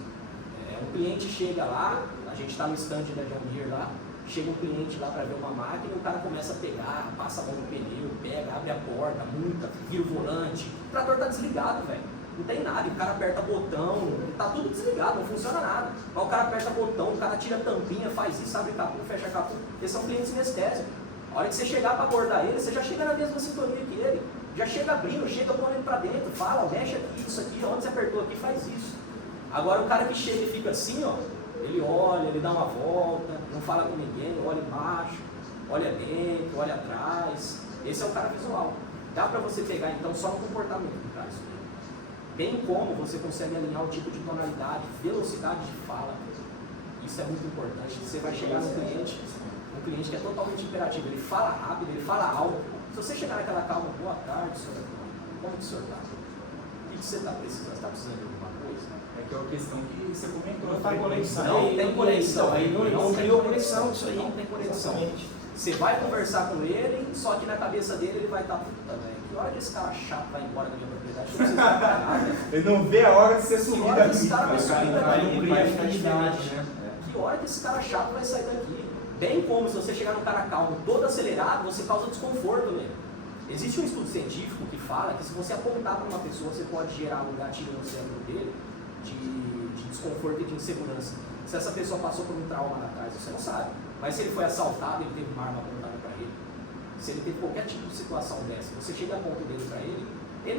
Um cliente chega lá, a gente está no stand da John Deere lá, chega um cliente lá para ver uma máquina, o cara começa a pegar, passa a mão no pneu, pega, abre a porta, multa, vira o volante, o trator está desligado, velho. Não tem nada, o cara aperta botão, tá tudo desligado, não funciona nada. Mas o cara aperta botão, o cara tira a tampinha, faz isso, abre capô, fecha capô. Esse é um cliente sinestésio. A hora que você chegar para abordar ele, você já chega na mesma sintonia que ele. Já chega abrindo, chega pondo ele para dentro, fala, mexe aqui, isso aqui, onde você apertou aqui, faz isso. Agora o cara que chega e fica assim, ó, ele olha, ele dá uma volta, não fala com ninguém, olha embaixo, olha dentro, olha atrás. Esse é o cara visual. Dá para você pegar então só no comportamento do cara isso aí. Bem como você consegue alinhar o tipo de tonalidade, velocidade de fala. Isso é muito importante. Você vai chegar no cliente, um cliente que é totalmente imperativo, ele fala rápido, ele fala alto. Se você chegar naquela calma, boa tarde, senhor, como que o senhor está? O que você está precisando? Você está precisando de alguma coisa? É que é uma questão que você comentou. Não tem conexão. Não tem conexão. Aí não criou conexão, isso aí. Não tem conexão. Exatamente. Você vai conversar com ele, só que na cabeça dele ele vai estar, puta, velho, que hora que esse cara chato vai embora da minha propriedade? Eu preciso pagar nada. Ele não vê a hora de você Que sumir hora que daqui. esse cara vai sumir daqui? Ele vai ficar diferente, né? Que hora que esse cara chato vai sair daqui? Bem como se você chegar num cara calmo, todo acelerado, você causa desconforto nele. Existe um estudo científico que fala que se você apontar para uma pessoa, você pode gerar um gatilho no cérebro dele de desconforto e de insegurança. Se essa pessoa passou por um trauma lá atrás, você não sabe. Mas se ele foi assaltado, ele teve uma arma apontada para ele. Se ele teve qualquer tipo de situação dessa, você chega a ponto dele para ele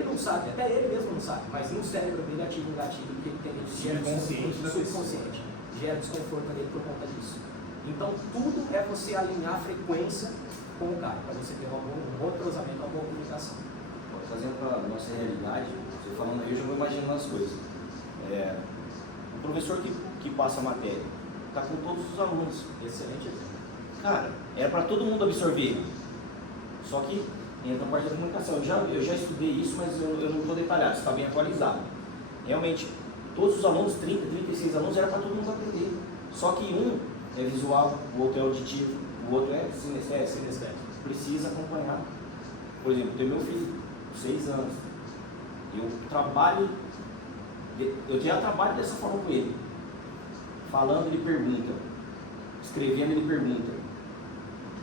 não sabe, até ele mesmo não sabe, mas no cérebro dele ativa um gatilho que ele tem, gera subconsciente, gera desconforto nele por conta disso. Então tudo é você alinhar a frequência com o cara, para você ter um bom entrosamento, uma boa comunicação. Trazendo para a nossa realidade, você falando aí, eu já vou imaginando as coisas. O professor que passa a matéria está com todos os alunos. Excelente exemplo. Cara, era para todo mundo absorver. Só que entra a parte da comunicação. Eu já estudei isso, mas eu não estou detalhado, está bem atualizado. Realmente, todos os alunos, 30, 36 alunos, era para todo mundo aprender. Só que um é visual, o outro é auditivo, o outro é sinestésico. Precisa acompanhar. Por exemplo, tem meu filho, 6 anos. Eu já trabalho dessa forma com ele. Falando, ele pergunta. Escrevendo, ele pergunta.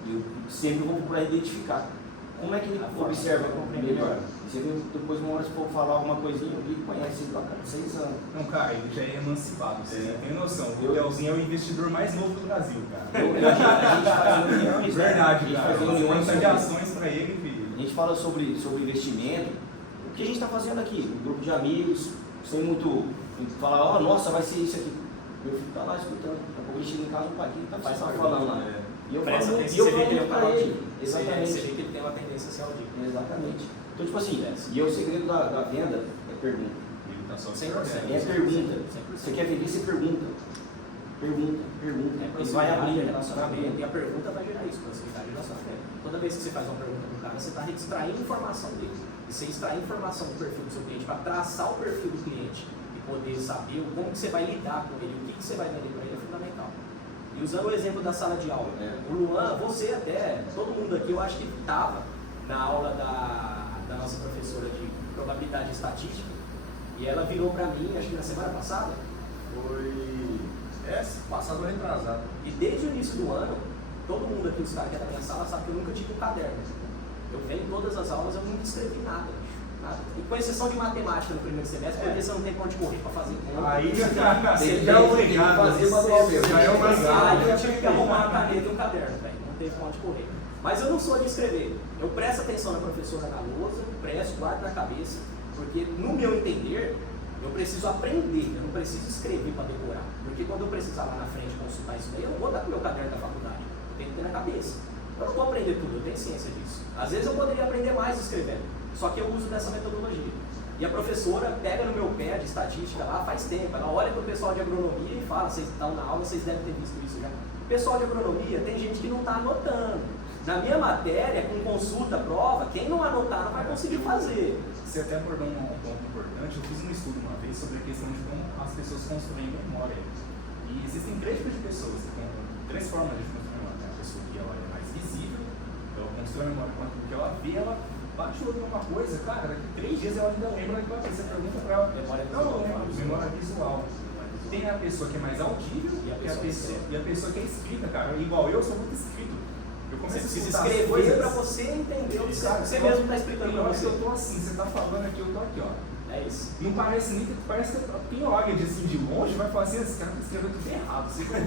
Eu sempre vou procurar identificar. Como é que ele observa melhor? Você vê, depois uma hora se for falar alguma coisinha, ele conhece ele, cara, 6 anos. Não, cara, ele já é emancipado, você tem noção. O Leozinho é o investidor mais novo do Brasil, cara. A gente faz reuniões, Verdade, a gente cara. faz reuniões Você de ações pra ele, filho. A gente fala sobre investimento. O que a gente está fazendo aqui? Um grupo de amigos, sem muito falar, nossa, vai ser isso aqui. Meu filho está lá escutando. Daqui a pouco ele chega em casa, o pai, que está falando lá. E eu Presta falo, atenção, e eu você vê que ele é falo para ele. Você vê Exatamente. que ele tem uma tendência a ser audível. Exatamente. Então, tipo assim, e o segredo da venda é pergunta. Ele tá só 100%. É pergunta. Você quer vender, você pergunta. Pergunta. Ele vai abrir relacionamento. E a pergunta vai gerar isso, proximidade de relacionamento. Toda vez que você faz uma pergunta para o cara, você está extraindo informação dele. E você extrair informação do perfil do seu cliente para traçar o perfil do cliente e poder saber como que você vai lidar com ele, o que você vai vender para ele é fundamental. E usando o exemplo da sala de aula, o Luan, você até, todo mundo aqui, eu acho que estava na aula da nossa professora de probabilidade e estatística, e ela virou para mim, acho que na semana passada, Passado ou retrasado. e desde o início do ano, todo mundo aqui, os caras que é da minha sala, sabe que eu nunca tive um caderno. Eu venho em todas as aulas, eu nunca escrevi nada. E com exceção de matemática no primeiro semestre, porque você não tem pra onde correr para fazer conta. Aí Você já é obrigado. fazer manual mesmo. Já é obrigado. Aí eu tive que arrumar uma caneta e um caderno, velho. Não teve pra onde correr. Mas eu não sou de escrever. Eu presto atenção na professora na lousa, presto, guardo na cabeça, porque no meu entender, Eu preciso aprender, eu não preciso escrever para decorar. Porque quando eu precisar lá na frente consultar isso daí, eu não vou dar com o meu caderno da faculdade. Eu tenho que ter na cabeça. Eu não vou aprender tudo, eu tenho ciência disso. Às vezes eu poderia aprender mais escrevendo, só que eu uso dessa metodologia. E a professora pega no meu pé de estatística lá faz tempo. Ela olha para o pessoal de agronomia e fala, vocês estão na aula, vocês devem ter visto isso já. O pessoal de agronomia tem gente que não está anotando. Na minha matéria, com consulta, prova, quem não anotar não vai conseguir fazer. Você até abordou um ponto importante. Eu fiz um estudo uma vez sobre a questão de como as pessoas constroem memória. E existem três tipos de pessoas, três formas de construir memória. A pessoa que ela é mais visível, ela constrói memória quando ela vê, ela bate o olho em uma coisa, cara, daqui 3 dias ela ainda lembra daquela coisa. Você pergunta pra ela, memória visual. Tem a pessoa que é mais audível e a pessoa que é escrita, cara. Igual eu sou muito escrito. Eu começo a escrever coisa para você entender o que você mesmo está explicando para você. Eu tô assim, você tá falando aqui, eu tô aqui, ó. É isso. Não parece nem que parece que quem olha assim de longe vai falar assim, esse cara tá escrevendo tudo errado. Você tá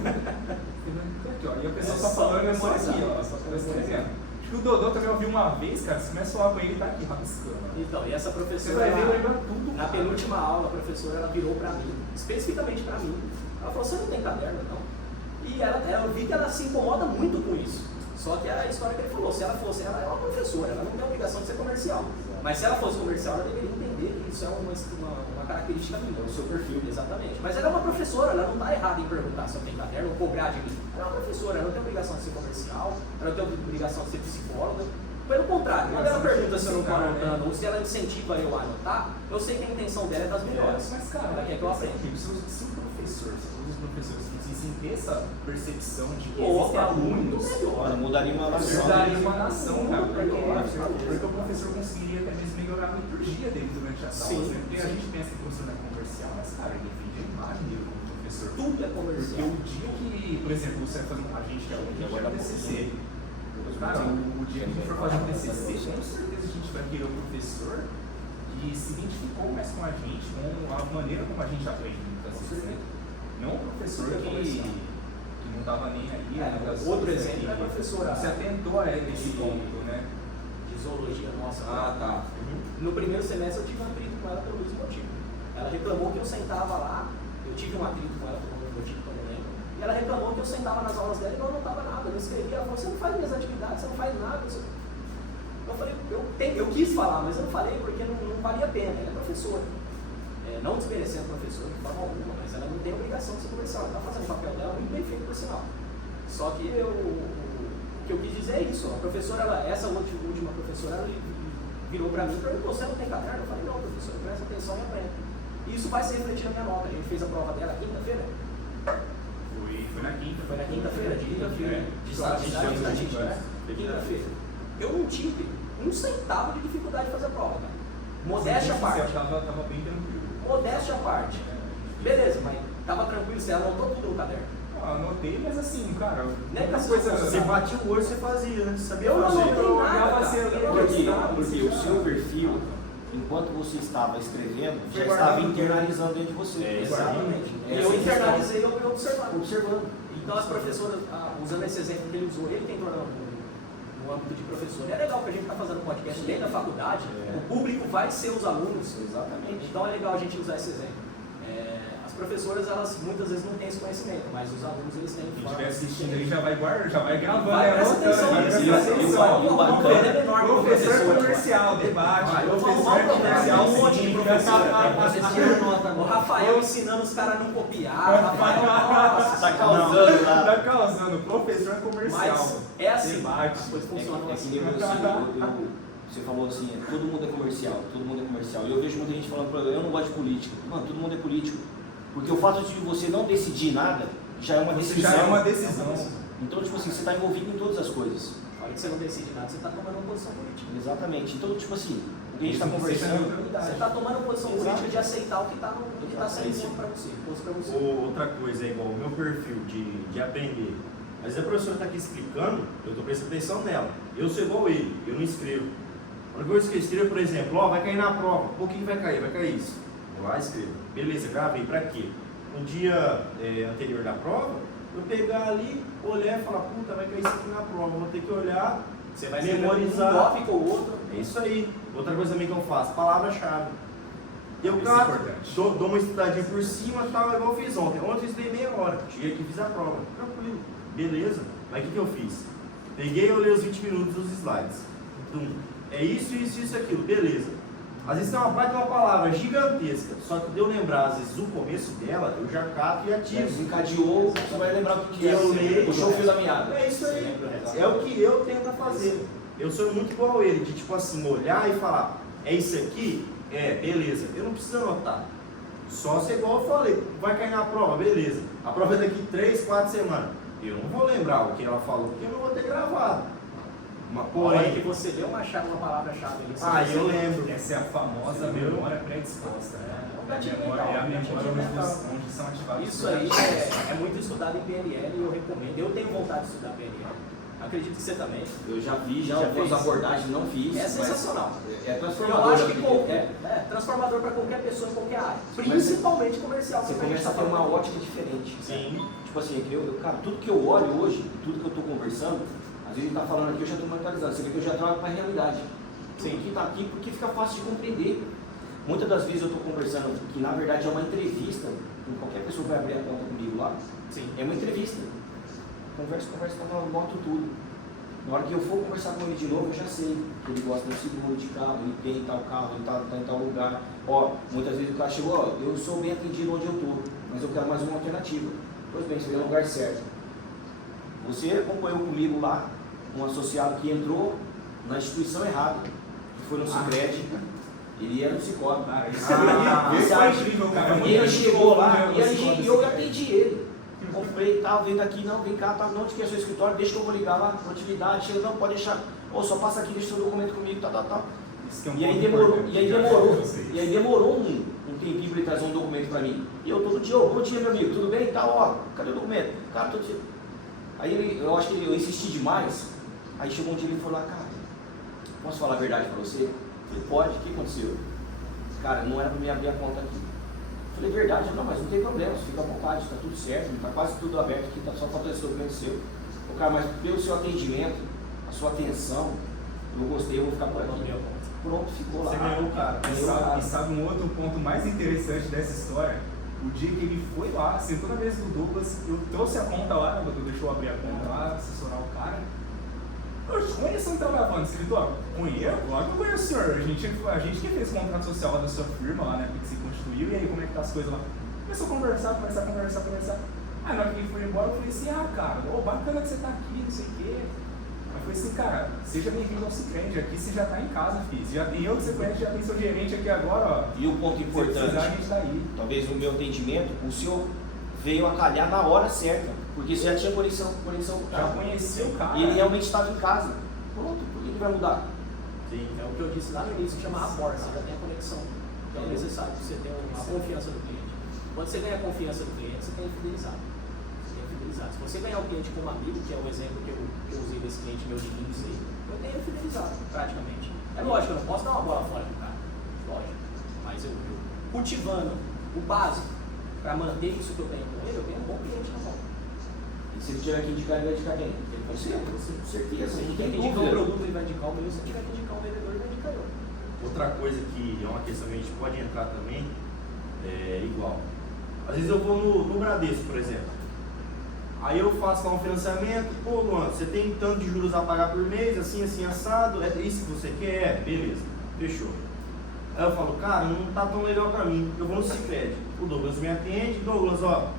aqui, ó. E a pessoa tá falando, é só aqui, ó. Só tá escrevendo. Acho que o Dodô também ouviu uma vez, cara, você começa a falar com ele e tá aqui rabiscando. Então, e essa professora, você vai ver, lembra tudo. Na penúltima aula, a professora ela virou para mim, especificamente para mim. Ela falou, você não tem caderno, não? E eu vi que ela se incomoda muito com isso. Só que a história que ele falou, se ela fosse, ela é uma professora, ela não tem a obrigação de ser comercial. Mas se ela fosse comercial, ela deveria entender que isso é uma característica minha, o seu perfil, exatamente. Mas ela é uma professora, ela não está errada em perguntar se eu tenho caderno ou cobrar de mim. Ela é uma professora, ela não tem obrigação de ser comercial, ela não tem obrigação de ser psicóloga. Pelo contrário, quando ela pergunta se eu não estou anotando ou se ela incentiva eu a anotar, eu sei que a intenção dela é das melhores. Mas, cara, ela quer que eu aprenda. Se o professor, se todos os professores conseguissem ter essa percepção de que Opa, existem alunos, Olha, mudaria uma nação. mudaria uma nação, cara, porque o professor conseguiria até mesmo melhorar a liturgia dele durante as aulas, né? Porque a gente pensa que o professor não é comercial, mas, cara, ele defende a imagem dele como professor. Tudo é comercial. Porque o dia que, por exemplo, você vai fazer a gente que é o TCC, cara, o dia que a gente for fazer um TCC, com certeza a gente vai querer um professor que se identificou mais com a gente, com a maneira como a gente aprende muitas vezes. Não um professor que não estava nem aí. Outro exemplo é a professora. Se atentou a esse ponto, né? De zoologia nossa. Ah, tá. No primeiro semestre eu tive um atrito com ela pelo mesmo motivo. Ela reclamou que eu sentava lá, eu tive um atrito com ela por um motivo que eu não lembro, e ela reclamou que eu sentava nas aulas dela e não anotava nada, eu não escrevia. Ela falou, você não faz minhas atividades, você não faz nada. Eu falei, eu quis falar, mas eu não falei porque não valia a pena, ela é professora. Não desmerecendo a professora de forma alguma, mas ela não tem obrigação de ser comercial, ela está fazendo o papel dela muito bem feito, por sinal. Só que o que eu quis dizer é isso, a professora, essa última professora, ela virou para mim e perguntou, você não tem caderno? Eu falei, não, professora, presta atenção e aprenda. E isso vai se refletir na minha nota, a gente fez a prova dela quinta-feira? Foi na quinta. Foi na quinta-feira, de estatística, né? Quinta-feira. Eu não tive um centavo de dificuldade de fazer a prova, cara. Modéstia à parte. Tava bem tranquilo. Modéstia à parte. Beleza, mas tava tranquilo, você anotou tudo no caderno? Anotei, mas assim, cara, nem pra coisa. Você batia o olho, você fazia, né? Você sabia Eu não fazer. anotei nada, Porque o seu perfil, enquanto você estava escrevendo, já estava internalizando dentro de você. Exatamente. Eu internalizei observando. Então as professoras, usando esse exemplo que ele usou, ele tem tornado no âmbito de professor. É legal que a gente está fazendo podcast dentro da faculdade, o público vai ser os alunos. Exatamente. Então é legal a gente usar esse exemplo. As professoras, elas muitas vezes não têm esse conhecimento, mas os alunos eles têm. Quem estiver assistindo aí já vai guardar, já vai gravando. Presta atenção nisso. Professor comercial, debate. Professor comercial, um monte de professor. O Rafael ensinando os caras a não copiar. Rafael, nossa, Está causando lá. Está causando, professor comercial. Mas é assim, debate. as coisas funcionam assim. Você falou assim, todo mundo é comercial, todo mundo é comercial. E eu vejo muita gente falando, eu não gosto de política. Mano, todo mundo é político. Porque o fato de você não decidir nada já é uma decisão. Já é uma decisão. Então, tipo assim, você está envolvido em todas as coisas. Na hora que você não decide nada, você está tomando uma posição política. Exatamente. Então, tipo assim, o que a gente está conversando... Você está tomando uma posição política de aceitar o que está sendo posto para você. Outra coisa é igual o meu perfil de aprender. Às vezes a professora está aqui explicando, eu estou prestando atenção nela. Eu sou igual ele, eu não escrevo. A única coisa que eu escrevo, por exemplo, vai cair na prova. Pô, o que vai cair? Vai cair isso. Vou lá e escrevo. Beleza, gravei. Pra quê? No dia anterior da prova, eu pegar ali, olhar e falar, puta, vai cair isso aqui na prova. Vou ter que olhar, você vai memorizar. Um tópico ou outro. É isso aí. Outra coisa também que eu faço, palavra-chave. Eu Isso é cato, importante. dou uma estudadinha por cima, tal, igual eu fiz ontem. Ontem eu estudei meia hora, cheguei aqui e fiz a prova. Tranquilo, beleza. Mas o que eu fiz? Peguei e olhei os 20 minutos dos slides. É isso, isso, isso, aquilo, beleza. Às vezes tem uma parte de uma palavra gigantesca, só que de eu lembrar, às vezes, o começo dela, eu já cato e ativo. Desencadeou, você vai lembrar o que é. Eu leio. Puxou o fio da meada. É isso aí. É o que eu tento fazer. Eu sou muito igual a ele, de tipo assim, olhar e falar, é isso aqui? É, beleza. Eu não preciso anotar. Só ser igual eu falei, vai cair na prova, beleza. A prova é daqui 3, 4 semanas. Eu não vou lembrar o que ela falou, porque eu não vou ter gravado. Porém, que você leu uma palavra-chave ali. Eu lembro. Essa é a famosa memória predisposta, né? É um gatilho É a mental, memória onde são ativados. Isso aí é muito estudado em PNL e eu recomendo. Eu tenho vontade de estudar PNL. Acredito que você também. Eu já vi, já Já algumas fez? abordagens, não fiz. É mas sensacional. É Eu transformador. acho que transformador para qualquer pessoa em qualquer área. Principalmente comercial. Você que a gente começa a tá ter uma falando. ótica diferente. Sim. Tipo assim, cara, tudo que eu olho hoje, tudo que eu estou conversando, às vezes ele está falando aqui, eu já estou mentalizando. Você vê que eu já trago para a realidade. Sim, que está aqui porque fica fácil de compreender. Muitas das vezes eu estou conversando que na verdade é uma entrevista, com qualquer pessoa que vai abrir a conta comigo lá, Sim. é uma entrevista. Conversa, boto tudo. Na hora que eu for conversar com ele de novo, eu já sei que ele gosta de seguro de carro, ele tem tal carro, ele está em tal lugar. Ó, muitas vezes o cara chegou, ó, eu sou bem atendido onde eu estou, mas eu quero mais uma alternativa. Pois bem, você veio no lugar certo. Você acompanhou comigo lá, um associado que entrou na instituição errada, que foi no Sicredi, ele era no Cicobi. Isso foi incrível, cara. E ele chegou lá e eu atendi ele. Comprei, tal, vem daqui, não, vem cá, tá, não te quer seu escritório, deixa que eu vou ligar lá, atividade, chega, não, pode deixar, ou só passa aqui, deixa seu documento comigo, tal. Isso que é um E aí demorou um tempinho para ele trazer um documento para mim. E eu todo dia, bom dia meu amigo, tudo bem? Tal, ó, cadê o documento? Cara, todo dia. Aí eu acho que eu insisti demais, aí chegou um dia e ele falou lá, cara, posso falar a verdade para você? Eu falei, pode, o que aconteceu? Cara, não era para me abrir a conta aqui. Falei, verdade, não, mas não tem problema, fica à vontade, está tudo certo, está quase tudo aberto aqui, está só faltando esse documento seu. O cara, mas pelo seu atendimento, a sua atenção, eu gostei, eu vou ficar por aqui. Pronto, ficou lá. Você ganhou o cara. E sabe um outro ponto mais interessante dessa história? O dia que ele foi lá, sentou na mesa do Douglas, eu trouxe a conta lá, o Douglas deixou eu abrir a conta lá, assessorar o cara. Eu conheço então gravando, escritório? Conheço, claro que eu conheço o senhor. A gente que fez o contrato social lá da sua firma, lá, né? Que se constituiu, e aí como é que tá as coisas lá? Começou a conversar. Aí na hora que ele foi embora, eu falei assim, cara, bacana que você tá aqui, não sei o quê. Aí eu falei assim, cara, seja bem-vindo ao Sicredi, aqui você já tá em casa, filho. Já tem eu que você conhece, já tem seu gerente aqui agora, ó. E o ponto Se precisar, a importante, gente tá aí. talvez no meu atendimento, o senhor veio a calhar na hora certa, porque você já tinha conexão com o Já cara. conheci o cara. E ele realmente estava em casa. Pronto, por que ele vai mudar? Sim, é o que eu disse lá no início, que chama rapport, você já tem a conexão. Então é necessário que você tenha a confiança do cliente. Quando você ganha a confiança do cliente, você tem fidelizado. Se você ganhar o cliente como amigo, que é o exemplo que eu usei desse cliente meu de início aí, eu tenho fidelizado, praticamente. É lógico, eu não posso dar uma bola fora do cara, lógico. Mas eu cultivando o básico para manter isso que eu tenho com ele, eu tenho um bom cliente na mão. E se ele tiver que indicar, ele vai indicar quem? Você, com certeza, Se não ele tem indicar um dúvida. produto, ele vai indicar o meu. Se ele tiver que indicar um vendedor, ele vai indicar eu. Outra coisa que é uma questão que a gente pode entrar também, é igual. Às vezes eu vou no Bradesco, por exemplo. Aí eu faço lá um financiamento, pô Luan, você tem tanto de juros a pagar por mês, assim, assado, é isso que você quer? Beleza, fechou. Aí eu falo, cara, não tá tão legal pra mim, eu vou no Sicredi. O Douglas me atende, Douglas, ó,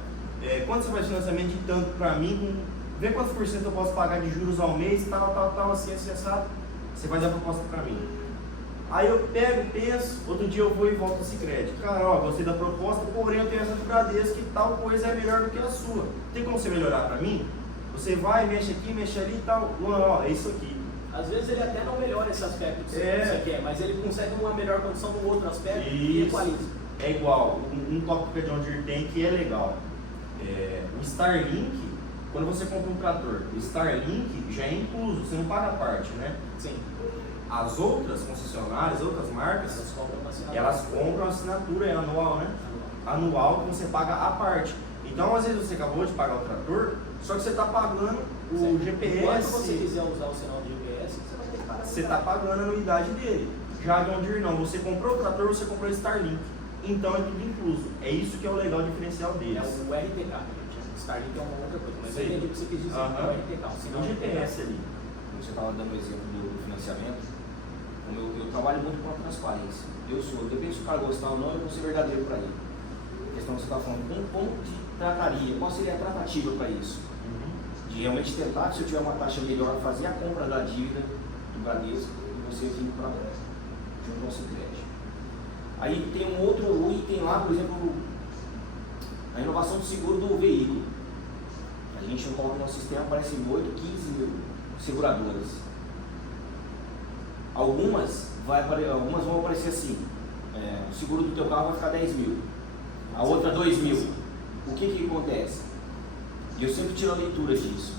quanto você faz financiamento de tanto pra mim, vê quantos por cento eu posso pagar de juros ao mês, tal, assim, assado, você faz a proposta pra mim. Aí eu pego, penso, outro dia eu vou e volto ao Sicredi. Cara, ó, gostei da proposta, porém eu tenho essa do Bradesco e tal coisa é melhor do que a sua. Tem como você melhorar pra mim? Você vai, mexe aqui, mexe ali e tal. Ó, é isso aqui. Às vezes ele até não melhora esse aspecto que você quer, mas ele consegue uma melhor condição no outro aspecto e equaliza. É igual, um tópico que a John Deere tem que é legal. O Starlink, quando você compra um trator, o Starlink já é incluso, você não paga a parte, né? Sim. As outras concessionárias, outras marcas, elas compram a assinatura, é anual, né? Anual que você paga a parte. Então, às vezes você acabou de pagar o trator, só que você está pagando o GPS. Quando você quiser usar o sinal de GPS, você vai ter que pagar. Você está pagando a anuidade dele. Já a John Deere não, você comprou o trator, você comprou o Starlink. então é tudo incluso. É isso que é o legal diferencial É deles. o RTK, gente. Starlink é uma outra coisa, mas eu Sei. entendi o que você quis dizer. É o RTK, o Tem sinal um de GPS ali. Você estava dando o exemplo do financiamento. Como eu trabalho muito com a transparência. Depende se o cara gostar ou não, eu vou ser verdadeiro para ele. A questão que você está falando, como que trataria? Qual seria a tratativa para isso? De realmente tentar, se eu tiver uma taxa melhor, fazer a compra da dívida do Bradesco e você vir para junto ao Sicredi. Aí tem um outro item lá, por exemplo, a inovação do seguro do veículo. A gente coloca no nosso sistema, aparecem 8, 15 mil seguradoras. Algumas vão aparecer assim, o seguro do teu carro vai ficar 10 mil, a outra 2 mil. O que acontece? E eu sempre tiro a leitura disso.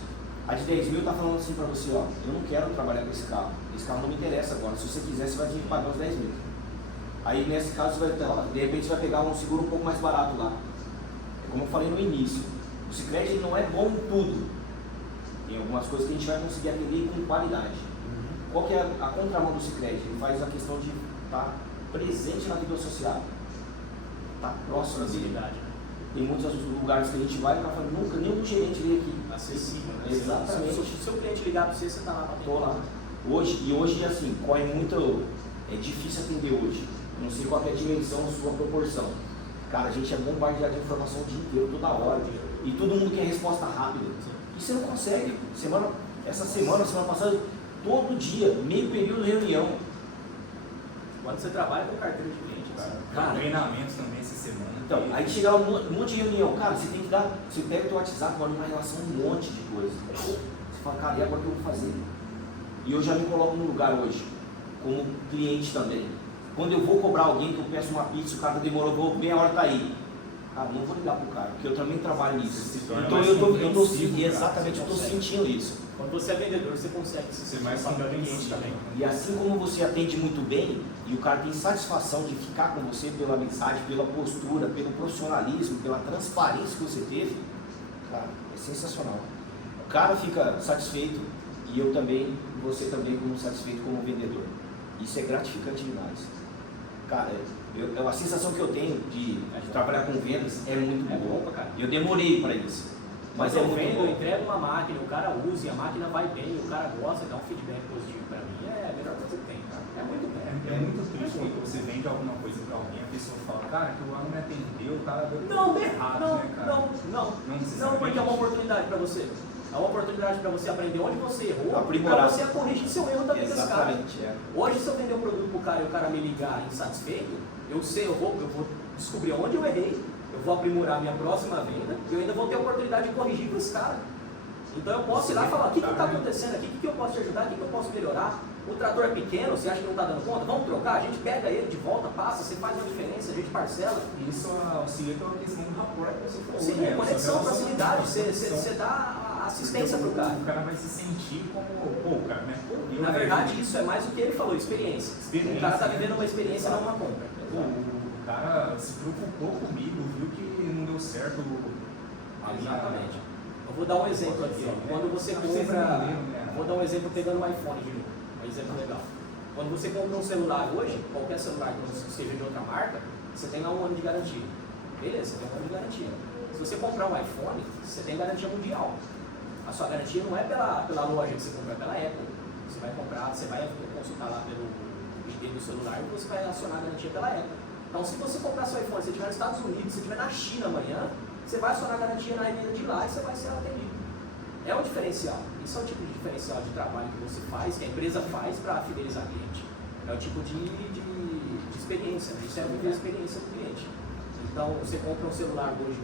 A de 10 mil está falando assim para você, ó, eu não quero trabalhar com esse carro não me interessa agora, se você quiser você vai ter que pagar os 10 mil. Aí nesse caso, de repente você vai pegar um seguro um pouco mais barato lá. É como eu falei no início, o Sicredi não é bom em tudo. Tem algumas coisas que a gente vai conseguir atender com qualidade. Qual que é a contramão do Sicredi? Ele faz a questão de estar presente na vida associada, estar próximo dele. Tem muitos lugares que a gente vai e o cara fala, nunca, nenhum gerente veio aqui. Acessível, né? Exatamente. Se o seu cliente ligar para você, você está lá para Estou lá. Hoje, assim, corre muito. É difícil atender hoje. Eu não sei qual é a dimensão, sua proporção. Cara, a gente é bombardeado de informação o dia inteiro, toda hora. E todo mundo quer resposta rápida. E você não consegue. Essa semana passada, todo dia, meio período de reunião. Quando você trabalha com carteira de cliente, cara. Treinamento também essa semana. Então, aí chega lá um monte de reunião. Cara, você tem que dar. Você pega o teu WhatsApp, manda uma relação, um monte de coisa. Você fala, cara, e agora o que eu vou fazer? E eu já me coloco no lugar hoje, como cliente também. Quando eu vou cobrar alguém, que eu peço uma pizza, o cara demorou, meia hora tá aí. Cara, não vou ligar pro cara, porque eu também trabalho nisso. Então eu tô sentindo isso. Quando você é vendedor, você consegue ser mais papel de cliente compreensivo também. E assim como você atende muito bem, e o cara tem satisfação de ficar com você pela mensagem, pela postura, pelo profissionalismo, pela transparência que você teve, cara, é sensacional. O cara fica satisfeito e eu também, você também como satisfeito como vendedor. Isso é gratificante demais. Cara, a sensação que eu tenho de trabalhar com vendas é muito boa. Cara. Eu demorei para isso. Mas é muito bom. Eu entrego uma máquina, o cara usa e a máquina vai bem, o cara gosta, dá um feedback positivo para mim, é a melhor coisa que tem, cara. É muito bom. É muito triste quando você vende alguma coisa para alguém, a pessoa fala, cara, que o ano me atendeu, o cara deu errado, né, cara? Não, porque é uma oportunidade para você. É uma oportunidade para você aprender onde você errou, aprimorar, para você corrigir seu erro também desse cara. É. Hoje, se eu vender um produto pro cara e o cara me ligar insatisfeito, eu vou descobrir onde eu errei, eu vou aprimorar minha próxima venda e eu ainda vou ter a oportunidade de corrigir com esse cara. Então eu posso ir lá e falar, o que está acontecendo aqui, o que eu posso te ajudar, o que eu posso melhorar? O trator é pequeno, você acha que não está dando conta? Vamos trocar, a gente pega ele de volta, passa, você faz uma diferença, a gente parcela. Isso auxilia pela questão do rapport que você falou. Sim, conexão, facilidade, você dá assistência para o cara. O cara vai se sentir como, pô, o cara me acolheu. Na verdade, isso é mais o que ele falou, experiência. O cara está vivendo uma experiência, não uma compra. O cara se preocupou comigo, viu que não deu certo. Exatamente. Eu vou dar um exemplo aqui. Ó. Quando você compra. Vou dar um exemplo pegando um iPhone de novo. Um exemplo legal. Quando você compra um celular hoje, qualquer celular que seja de outra marca, você tem lá 1 ano de garantia. Beleza, tem 1 ano de garantia. Se você comprar um iPhone, você tem garantia mundial. A sua garantia não é pela loja que você compra, é pela Apple. Você vai comprar, você vai consultar lá pelo ID do celular e você vai acionar a garantia pela Apple. Então, se você comprar seu iPhone, se estiver nos Estados Unidos, se estiver na China amanhã, você vai acionar a garantia na revenda de lá e você vai ser atendido. É um diferencial. Isso é o tipo de diferencial de trabalho que você faz, que a empresa faz para fidelizar cliente. É o tipo de experiência, né? Isso é a experiência do cliente. Então, você compra um celular hoje,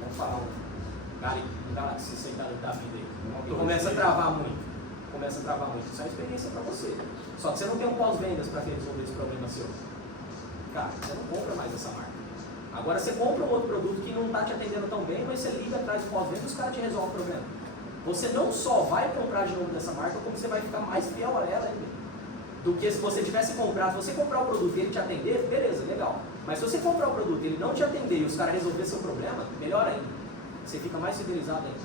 vamos falar um Galaxy S6 da vida aí, e começa a travar muito. Isso é uma experiência para você. Só que você não tem um pós-vendas para resolver esse problema seu. Cara, você não compra mais essa marca. Agora você compra um outro produto que não está te atendendo tão bem, mas você liga atrás do pós-venda e os caras te resolvem o problema. Você não só vai comprar de novo dessa marca, como você vai ficar mais fiel a ela ainda. Do que se você tivesse comprado. Se você comprar o produto e ele te atender, beleza, legal. Mas se você comprar o produto e ele não te atender e os caras resolver seu problema, melhor ainda. Você fica mais fidelizado ainda.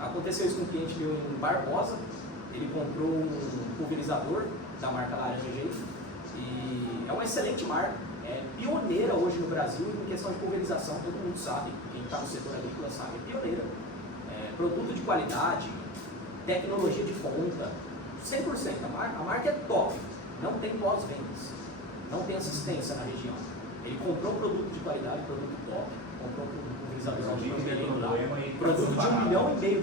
Aconteceu isso com um cliente meu em Barbosa. Ele comprou um pulverizador da marca Laranja, e é uma excelente marca. é pioneira hoje no Brasil em questão de pulverização, todo mundo sabe, quem está no setor agrícola sabe, é pioneira. Produto de qualidade, tecnologia de ponta, 100%. A marca é top, não tem pós-vendas, não tem assistência na região. Ele comprou produto de qualidade, produto top, comprou pulverizador de 1 milhão lá, produto de R$1,5 milhão, ele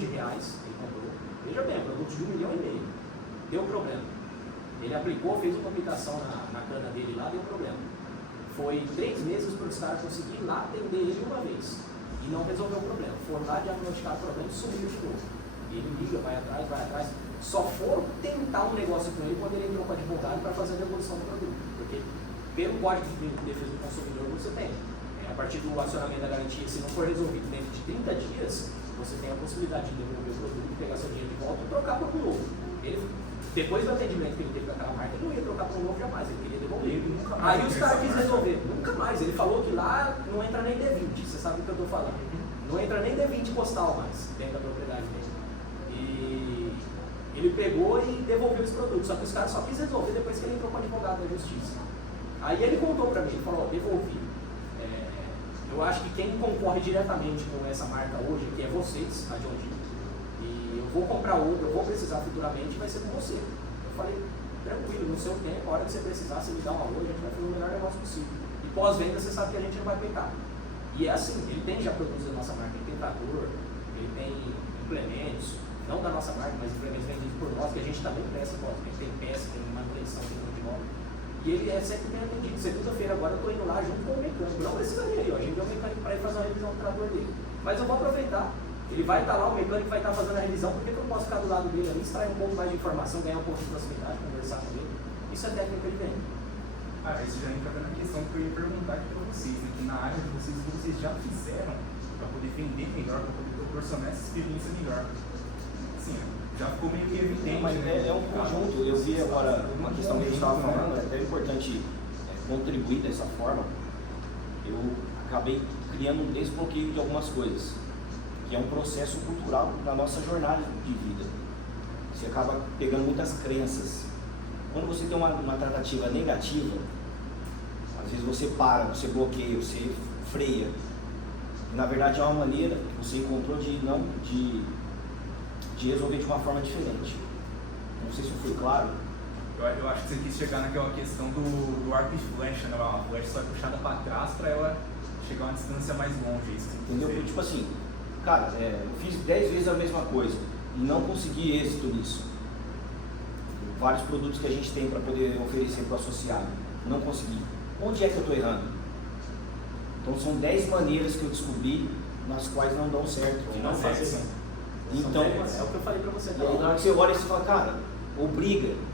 comprou. Veja bem, produto de R$1,5 milhão. Deu problema. Ele aplicou, fez uma aplicação na cana dele lá, deu problema. Foi 3 meses para os caras conseguirem lá atender ele uma vez. E não resolveu o problema. Foram lá diagnosticar o problema e sumiu de novo. Ele liga, vai atrás. Só foram tentar um negócio com ele quando ele entrou com o advogado para fazer a devolução do produto. Porque pelo Código de Defesa do Consumidor você tem. A partir do acionamento da garantia, se não for resolvido dentro de 30 dias, você tem a possibilidade de devolver o produto, pegar seu dinheiro de volta e trocar por um novo. Ele, depois do atendimento que ele teve com aquela marca, ele não ia trocar por um novo jamais, ele queria devolver. Aí os caras quis resolver, nunca mais. Ele falou que lá não entra nem D20, você sabe o que eu estou falando. Não entra nem D20 postal mais dentro da propriedade dele. E ele pegou e devolveu esse produto, só que os caras só quis resolver depois que ele entrou com o advogado da justiça. Aí ele contou para mim, ele falou, devolvi. Eu acho que quem concorre diretamente com essa marca hoje, que é vocês, a John Deere, e eu vou comprar outra, eu vou precisar futuramente, vai ser com você. Eu falei, tranquilo, no seu tempo, a hora que você precisar, você me dá uma hoje, a gente vai fazer o melhor negócio possível. E pós-venda, você sabe que a gente não vai pecar. E é assim, ele tem já produzido a nossa marca, ele tem trator, ele tem implementos, não da nossa marca, mas implementos vendidos por nós, que a gente também presta pós-venda, tem peça, tem manutenção, tem mão de obra. E ele é sempre bem atendido. Segunda-feira agora eu estou indo lá junto com o mecânico. Não precisaria ir, a gente deu um mecânico para ir fazer uma revisão do trator dele. Mas eu vou aproveitar. Ele vai estar lá, o mecânico vai estar fazendo a revisão, por que eu não posso ficar do lado dele ali, extrair um pouco mais de informação, ganhar um pouco de proximidade, conversar com ele? Isso é técnica que ele vem. Isso já entra na questão que eu ia perguntar aqui para vocês, né? Que na área de vocês, o que vocês já fizeram para poder vender melhor, para poder proporcionar essa experiência melhor. Assim, já ficou meio que evidente. Mas né? é um conjunto. Eu vi agora uma questão que a gente estava falando, é até importante contribuir dessa forma. Eu acabei criando um desbloqueio de algumas coisas, que é um processo cultural na nossa jornada de vida. Você acaba pegando muitas crenças. Quando você tem uma tratativa negativa, às vezes você para, você bloqueia, você freia. E, na verdade é uma maneira que você encontrou de resolver de uma forma diferente. Não sei se eu fui claro. Eu acho que você quis chegar naquela questão do arco e flecha, né? A flecha só é puxada para trás para ela chegar a uma distância mais longe. Isso entendeu? Porque, tipo assim, cara, eu fiz 10 vezes a mesma coisa e não consegui êxito nisso. Vários produtos que a gente tem para poder oferecer para o associado, não consegui. Onde é que eu estou errando? Então são 10 maneiras que eu descobri nas quais não dão certo. Que não fazem. Então, é o que eu falei para você. E aí, na hora que você olha e você fala, cara,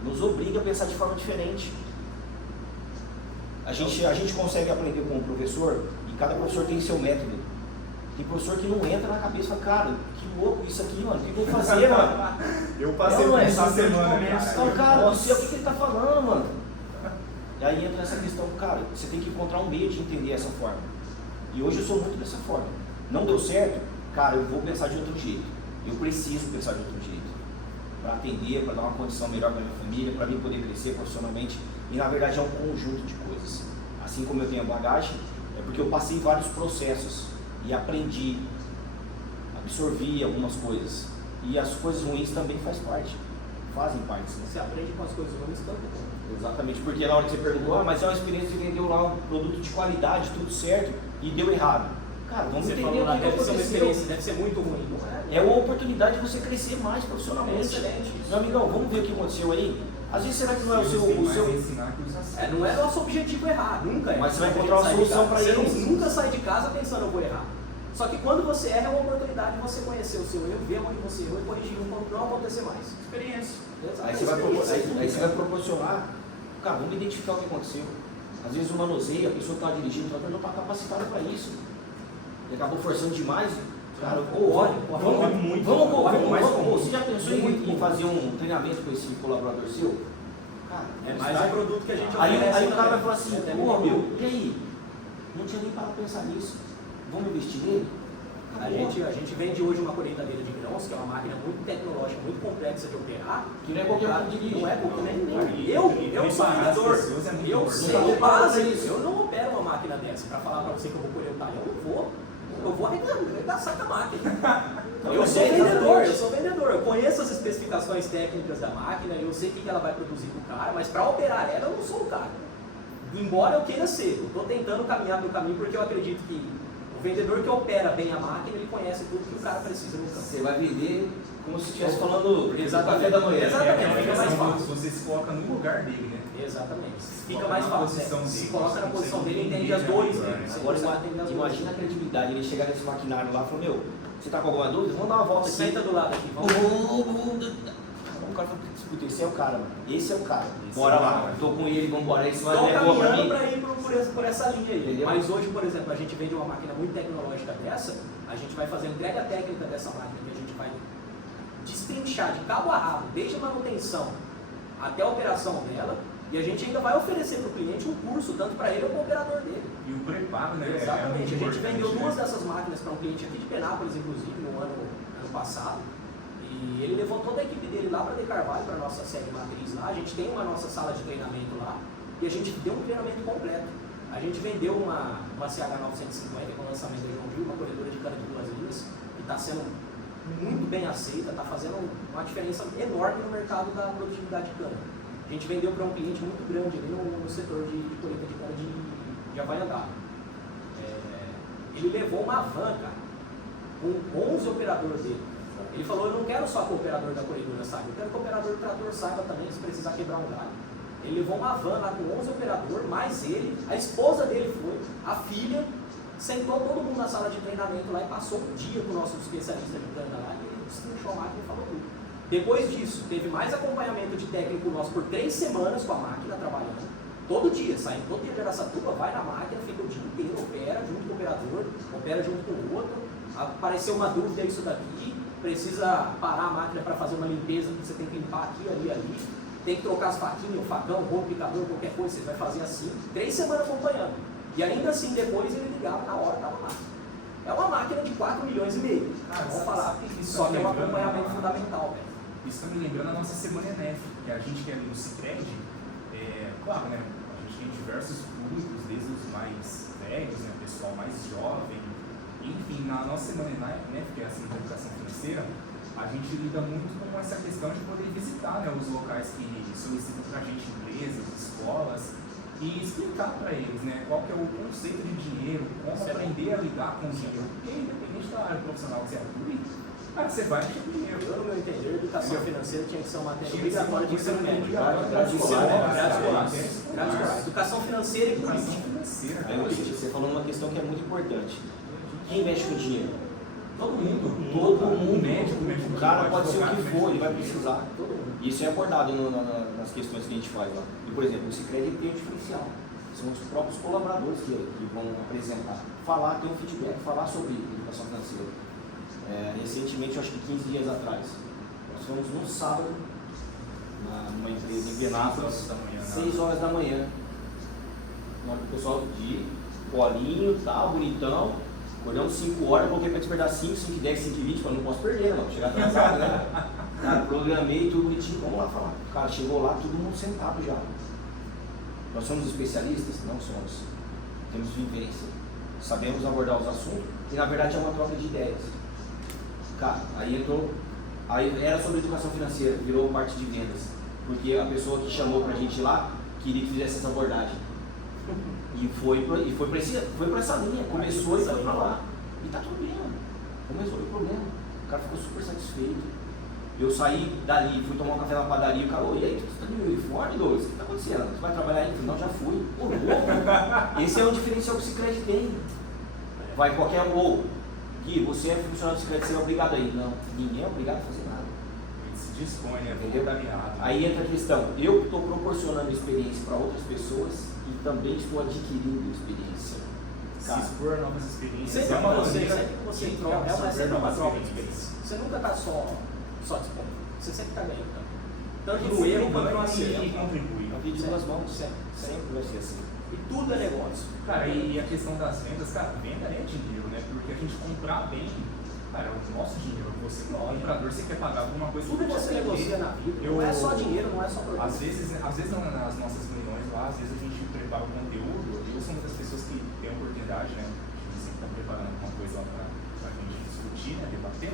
nos obriga a pensar de forma diferente. A gente consegue aprender com o professor e cada professor tem seu método. Tem professor que não entra na cabeça e fala, cara, que louco isso aqui, mano, o que eu vou fazer, mano? Eu passei por essa semana, cara, não sei o que ele tá falando, mano. E aí entra essa questão, cara, você tem que encontrar um meio de entender essa forma. E hoje eu sou muito dessa forma. Não deu certo, cara, eu vou pensar de outro jeito. Eu preciso pensar de outro jeito. Para atender, para dar uma condição melhor para minha família, para mim poder crescer profissionalmente. E na verdade é um conjunto de coisas. Assim como eu tenho a bagagem, é porque eu passei vários processos e aprendi, absorvi algumas coisas. E as coisas ruins também fazem parte. Você aprende com as coisas ruins tanto como. Exatamente, porque na hora que você perguntou, mas é uma experiência que vendeu lá um produto de qualidade, tudo certo, e deu errado. Cara, vamos entender o que deve ser uma experiência, aconteceu. deve ser muito ruim, não é? É uma oportunidade de você crescer mais profissionalmente. Excelente. Meu amigão, vamos ver o que aconteceu aí? Às vezes será que não é o seu... não é nosso objetivo errar, nunca é. Mas você vai encontrar uma solução para isso. Você nunca sai de casa pensando eu vou errar. Só que quando você erra é uma oportunidade de você conhecer o seu erro, ver onde você errou e corrigir quando não acontecer mais. Experiência. Aí você vai proporcionar, cara, vamos identificar o que aconteceu. Às vezes o manuseio, a pessoa que está dirigindo, não está capacitada para isso. Ele acabou forçando demais. Cara, vamos. Você já pensou em fazer um treinamento com esse colaborador seu? Cara, é mais um produto que a gente oferece. Aí o cara vai falar assim, pô, meu, e aí? Não tinha nem para pensar nisso. Vamos investir nele? A gente vende hoje uma colheitadeira de grãos, que é uma máquina muito tecnológica, muito complexa de operar. Que não é qualquer um que dirige. Não é qualquer nem eu sou vendedor. Eu sei base. Eu não opero uma máquina dessa. Para falar para você que eu vou colher o talhão, eu vou arregaçar com a máquina. Eu sou vendedor, eu conheço as especificações técnicas da máquina, eu sei o que ela vai produzir para o cara, mas para operar ela eu não sou o cara. Embora eu queira ser, eu estou tentando caminhar pelo caminho porque eu acredito que o vendedor que opera bem a máquina, ele conhece tudo que o cara precisa no campo. Você vai vender como se estivesse falando do café da manhã. Exatamente, fica mais fácil. Você se coloca no lugar dele, né? Exatamente. Fica mais fácil. Se coloca na posição dele, entende as dores dele. Agora imagina a credibilidade, ele chegar nesse maquinário lá e falar, meu, você tá com alguma dúvida? Vamos dar uma volta aqui. Senta do lado aqui. O cara fala, escuta, esse é o cara, mano. Esse é o cara. Bora lá, tô com ele, vambora. Esse vai Estou é boa pra mim. caminhando para ir por essa linha aí. Entendeu? Mas hoje, por exemplo, a gente vende uma máquina muito tecnológica dessa, a gente vai fazer a entrega técnica dessa máquina, que a gente vai destrinchar de cabo a rabo, desde a manutenção até a operação dela, e a gente ainda vai oferecer para o cliente um curso, tanto para ele como para o operador dele. E o preparo, né? Exatamente. A gente vendeu né? 2 dessas máquinas para um cliente aqui de Penápolis, inclusive, no ano passado. E ele levou toda a equipe dele lá para De Carvalho, para a nossa sede matriz lá. A gente tem uma nossa sala de treinamento lá e a gente deu um treinamento completo. A gente vendeu uma CH950 com o lançamento da João Gil, uma colhedora de cana de 2 linhas, que está sendo muito bem aceita, está fazendo uma diferença enorme no mercado da produtividade de cana. A gente vendeu para um cliente muito grande ali no setor de colheita de cana de Havaianá. Ele levou uma van, cara, com 11 operadores dele. Ele falou, eu não quero só que o operador da colhedora saiba, eu quero que o operador do trator saiba também, se precisar quebrar um galho. Ele levou uma van lá com 11 operadores, mais ele, a esposa dele foi, a filha, sentou todo mundo na sala de treinamento lá e passou um dia com o nosso especialista de cana lá, e ele destrinchou a máquina e falou tudo. Depois disso, teve mais acompanhamento de técnico nosso por 3 semanas com a máquina trabalhando. Todo dia, saindo todo dia de Araçatuba, vai na máquina, fica o dia inteiro, opera junto com o operador, opera junto com o outro. Apareceu uma dúvida, isso daqui, precisa parar a máquina para fazer uma limpeza, você tem que limpar aqui, ali, tem que trocar as faquinhas, o facão, o rolo, picador, qualquer coisa, você vai fazer assim. 3 semanas acompanhando. E ainda assim, depois ele ligava na hora, estava lá. É uma máquina de 4,5 milhões. Vamos falar. Só que é um acompanhamento fundamental, velho. Isso está me lembrando a nossa Semana ENEF, que a gente que é ali no Sicredi, claro, né? A gente tem diversos públicos, desde os mais velhos, né? O pessoal mais jovem. Enfim, na nossa Semana ENEF, que é a Semana de Educação Financeira, a gente lida muito com essa questão de poder visitar, né, os locais que solicitam para a gente, empresas, escolas, e explicar para eles, né, qual que é o conceito de dinheiro, como aprender a lidar com o dinheiro. Porque independente da área profissional que você atue, cara, você vai ter dinheiro. Eu, no meu entender, educação financeira tinha que ser uma matéria obrigatória de ensino médio. Grade escolar. Educação financeira e política. Você falou uma questão que é muito importante. Quem mexe com dinheiro? Todo mundo. O médico, o cara pode ser o que for, ele vai precisar. Todo mundo. Isso é abordado nas questões que a gente faz lá. E, por exemplo, o Sicredi tem um diferencial. São os próprios colaboradores que vão apresentar, falar, ter um feedback, falar sobre educação financeira. Recentemente, acho que 15 dias atrás, nós fomos num sábado, numa empresa em Penápolis, 6 horas da manhã. O pessoal de colinho, tal, bonitão. Acordamos 5 horas, coloquei para despertar 5, 5 10, 5 20, falei, não posso perder, não, chegar atrasado, né? Cara, programei tudo bonitinho, vamos lá falar. Cara, chegou lá, todo mundo sentado já. Nós somos especialistas? Não somos. Temos vivência. Sabemos abordar os assuntos e na verdade é uma troca de ideias. Cara, aí era sobre educação financeira, virou parte de vendas. Porque a pessoa que chamou pra gente lá queria que fizesse essa abordagem. E foi pra essa linha, começou e foi pra lá. E tá tudo bem, mano. Começou o problema. O cara ficou super satisfeito. Eu saí dali, fui tomar um café na padaria, o cara, e aí, você tá no uniforme, Douglas? O que tá acontecendo? Você vai trabalhar aí? Não, já fui. Ô, louco. Esse é o diferencial que o Sicredi tem. Vai qualquer um, Gui, você é funcionário do Sicredi, você é obrigado aí. Não, ninguém é obrigado a fazer nada. Ele se dispõe, né? Entendeu? Aí entra a questão, eu estou proporcionando experiência para outras pessoas e também estou adquirindo experiência. Se expor a novas experiências. Sempre é uma você maneira você de troca, é sempre uma novas troca de experiências. experiência. Você nunca está só dispondo, você sempre está ganhando. Tanto Você no erro sempre quanto no ganha acerto. e contribui. É um vídeo de duas mãos, sempre vai ser assim. E tudo é negócio. Cara, e a questão das vendas, cara, venda é dinheiro, né? Porque a gente comprar bem, cara, é o nosso dinheiro. Você, comprador, você quer pagar alguma coisa. Tudo você negocia na vida. Não é só dinheiro, não é só produto. Às vezes nas nossas reuniões lá, às vezes a gente prepara o conteúdo. Eu sou uma das pessoas que tem a oportunidade, né? De sempre estar preparando alguma coisa lá pra gente discutir, né? Debater.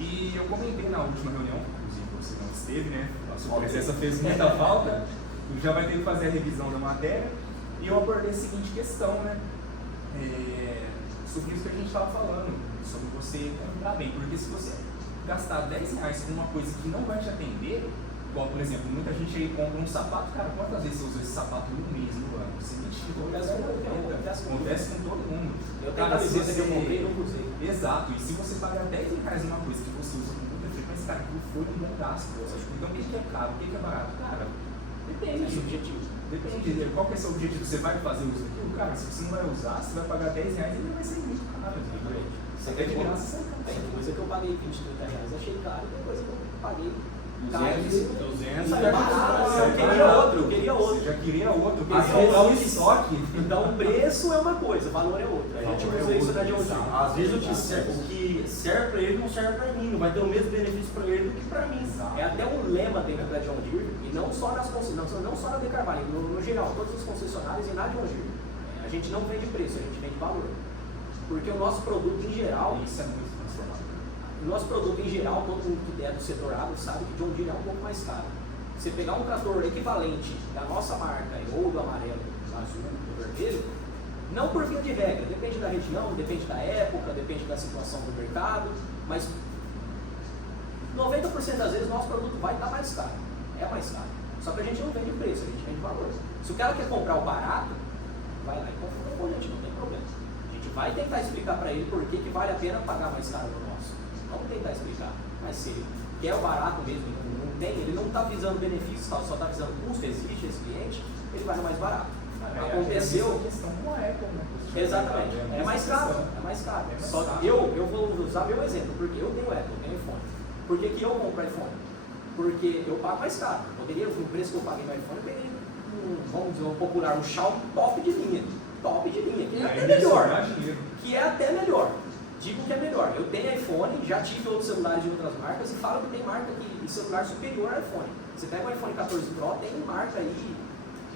E eu comentei na última reunião, inclusive você não esteve, né? A sua presença fez muita falta. Já vai ter que fazer a revisão da matéria. E eu abordei a seguinte questão, né? Sobre isso que a gente estava falando, sobre você comprar bem. Porque se você gastar R$10 com uma coisa que não vai te atender, igual, por exemplo, muita gente aí compra um sapato, cara, quantas vezes você usou esse sapato no mês, no ano? Você acontece com todo mundo. Eu tenho a camiseta que eu comprei e não usei. Exato, e se você pagar R$10 numa coisa que você usa com muita frequência, cara, aquilo foi um bom gasto. Então, o que é caro, o que é barato? Cara, depende do objetivo. Depende, qual que é o seu objetivo? Você vai fazer uso daquilo? Cara, se você não vai usar, você vai pagar R$10 e ele vai ser muito caro. Você quer de graça, tem coisa que eu paguei R$20, R$30, achei caro, tem coisa que eu paguei 200, eu queria outro. Você já queria outro, então, estoque. Então o preço é uma coisa, o valor é outra. A gente usa isso na John Deere. Às vezes o que serve para ele não serve para mim, não vai ter o mesmo benefício para ele do que para mim. É até um lema dentro da John Deere, e não só nas concessionárias, não só na De Carvalho, no geral, todas as concessionárias e na John Deere. A gente não vende preço, a gente vende valor. Porque o nosso produto em geral, isso é muito transformador. O nosso produto em geral, todo mundo que é do setor agro sabe que John Deere é um pouco mais caro. Você pegar um trator equivalente da nossa marca, ou do amarelo, do azul, do vermelho, não por via de regra, depende da região, depende da época, depende da situação do mercado, mas 90% das vezes o nosso produto vai estar mais caro, é mais caro. Só que a gente não vende preço, a gente vende valor. Se o cara quer comprar o barato, vai lá e compra com a gente, não tem problema. A gente vai tentar explicar para ele por que vale a pena pagar mais caro no nosso. Vamos tentar explicar. Mas se ele quer o barato mesmo, não tem, ele não está visando benefícios, só está visando custo, existe esse cliente, ele vai no mais barato. Aconteceu. Questão com a Apple, né? Exatamente. É mais caro. É mais caro. Só que eu vou usar meu exemplo, porque eu tenho Apple, eu tenho iPhone. Por que eu compro iPhone? Porque eu pago mais caro. Poderia, o preço que eu paguei no iPhone, eu peguei vamos dizer, popular, um Xiaomi top de linha. Top de linha, que é até melhor. Que é até melhor. Digo que é melhor. Eu tenho iPhone, já tive outros celulares de outras marcas e falo que tem marca que celular superior ao iPhone. Você pega o iPhone 14 Pro, tem marca aí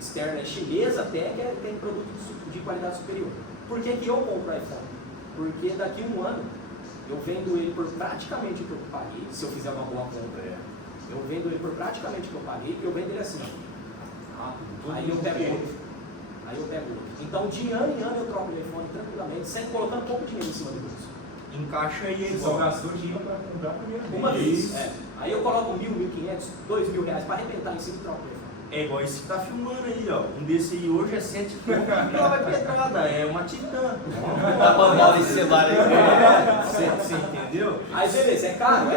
externa, chinesa até, que tem produto de qualidade superior. Por que eu compro iPhone? Porque daqui a um ano eu vendo ele por praticamente o que eu paguei, se eu fizer uma boa compra. Eu vendo ele por praticamente o que eu paguei e eu vendo ele assim. Aí eu pego outro. Então, de ano em ano eu troco o iPhone tranquilamente, sem colocando pouco dinheiro em cima do bolso. Encaixa aí, você só gastou dinheiro para comprar a primeira vez. Uma vez. Aí eu coloco 1.000, 1.500, 2.000 reais para arrebentar em cima e troco o iPhone. É igual esse que tá filmando aí, ó. Um desse aí hoje é 7 conto e ela vai pedrada. É uma Titã. Tá mandando esse celular aí. Você entendeu? Aí beleza, é caro.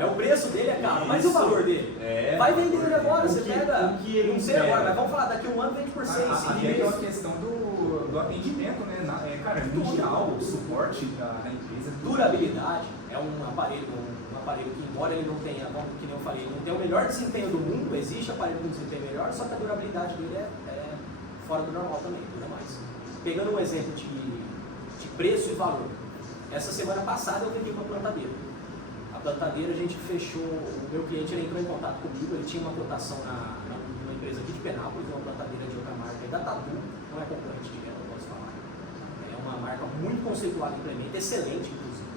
É o preço dele é caro, mas e o valor dele? Vai vender ele agora, você pega. Não sei agora, mas vamos falar, daqui a um ano vende por 100. Aí é uma questão do atendimento, né? Cara, mundial, o suporte da empresa. Durabilidade é um aparelho que, embora ele não tenha, que nem eu falei, não tem o melhor desempenho do mundo, existe aparelho com desempenho melhor, só que a durabilidade dele é fora do normal também, dura mais. Pegando um exemplo de preço e valor. Essa semana passada eu vendi uma plantadeira. A plantadeira a gente fechou, o meu cliente ele entrou em contato comigo, ele tinha uma cotação numa empresa aqui de Penápolis, uma plantadeira de outra marca, da Tatu, não é concorrente de venda, eu posso falar. É uma marca muito conceituada em implemento, excelente inclusive,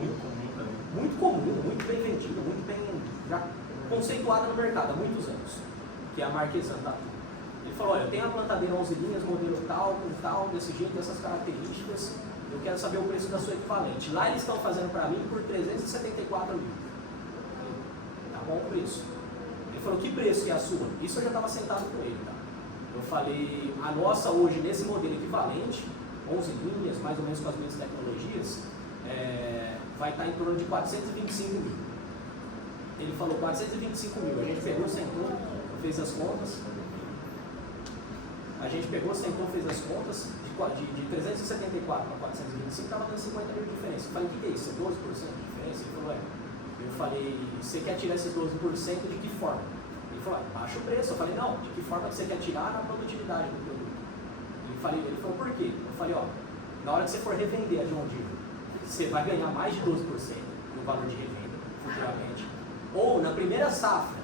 muito comum também. Muito comum, muito bem vendida, muito bem já conceituada no mercado há muitos anos, que é a Marquesan Tatu. Ele falou, olha, eu tenho a plantadeira 11 linhas, modelo tal, com tal, desse jeito, dessas características, eu quero saber o preço da sua equivalente. Lá eles estão fazendo para mim por 374 mil. Tá bom o preço. Ele falou, que preço que é a sua? Isso eu já estava sentado com ele, tá? Eu falei, a nossa hoje, nesse modelo equivalente, 11 linhas, mais ou menos com as mesmas tecnologias, vai estar em torno de 425 mil. Ele falou 425 mil. A gente pegou, sentou, fez as contas. De 374 para 425, estava dando 50 mil de diferença. Eu falei, o que é isso? É 12% de diferença? Ele falou, Eu falei, você quer tirar esses 12% de que forma? Ele falou, baixa o preço. Eu falei, não, de que forma que você quer tirar na produtividade do produto? Ele falou, por quê? Eu falei, ó, na hora que você for revender a John Deere, você vai ganhar mais de 12% no valor de revenda futuramente. Ou na primeira safra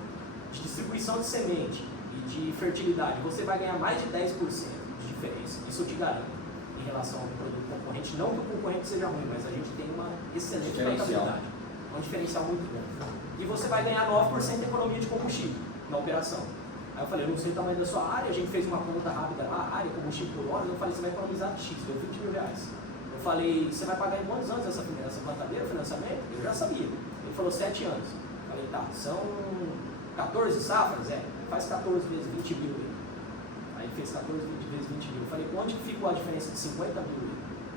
de distribuição de semente e de fertilidade, você vai ganhar mais de 10% de diferença. Isso eu te garanto em relação ao produto concorrente. Não que o concorrente seja ruim, mas a gente tem uma excelente rentabilidade. É um diferencial muito bom. E você vai ganhar 9% de economia de combustível na operação. Aí eu falei, eu não sei o tamanho da sua área, a gente fez uma conta rápida lá, área, combustível por hora, eu falei, você vai economizar X, deu 20 mil reais. Eu falei, você vai pagar em quantos anos essa plantadeira, financiamento? Eu já sabia. Ele falou 7 anos. Eu falei, tá, são 14 safras? Faz 14 vezes 20 mil. Aí ele fez 14 vezes 20 mil. Eu falei, onde que ficou a diferença de 50 mil?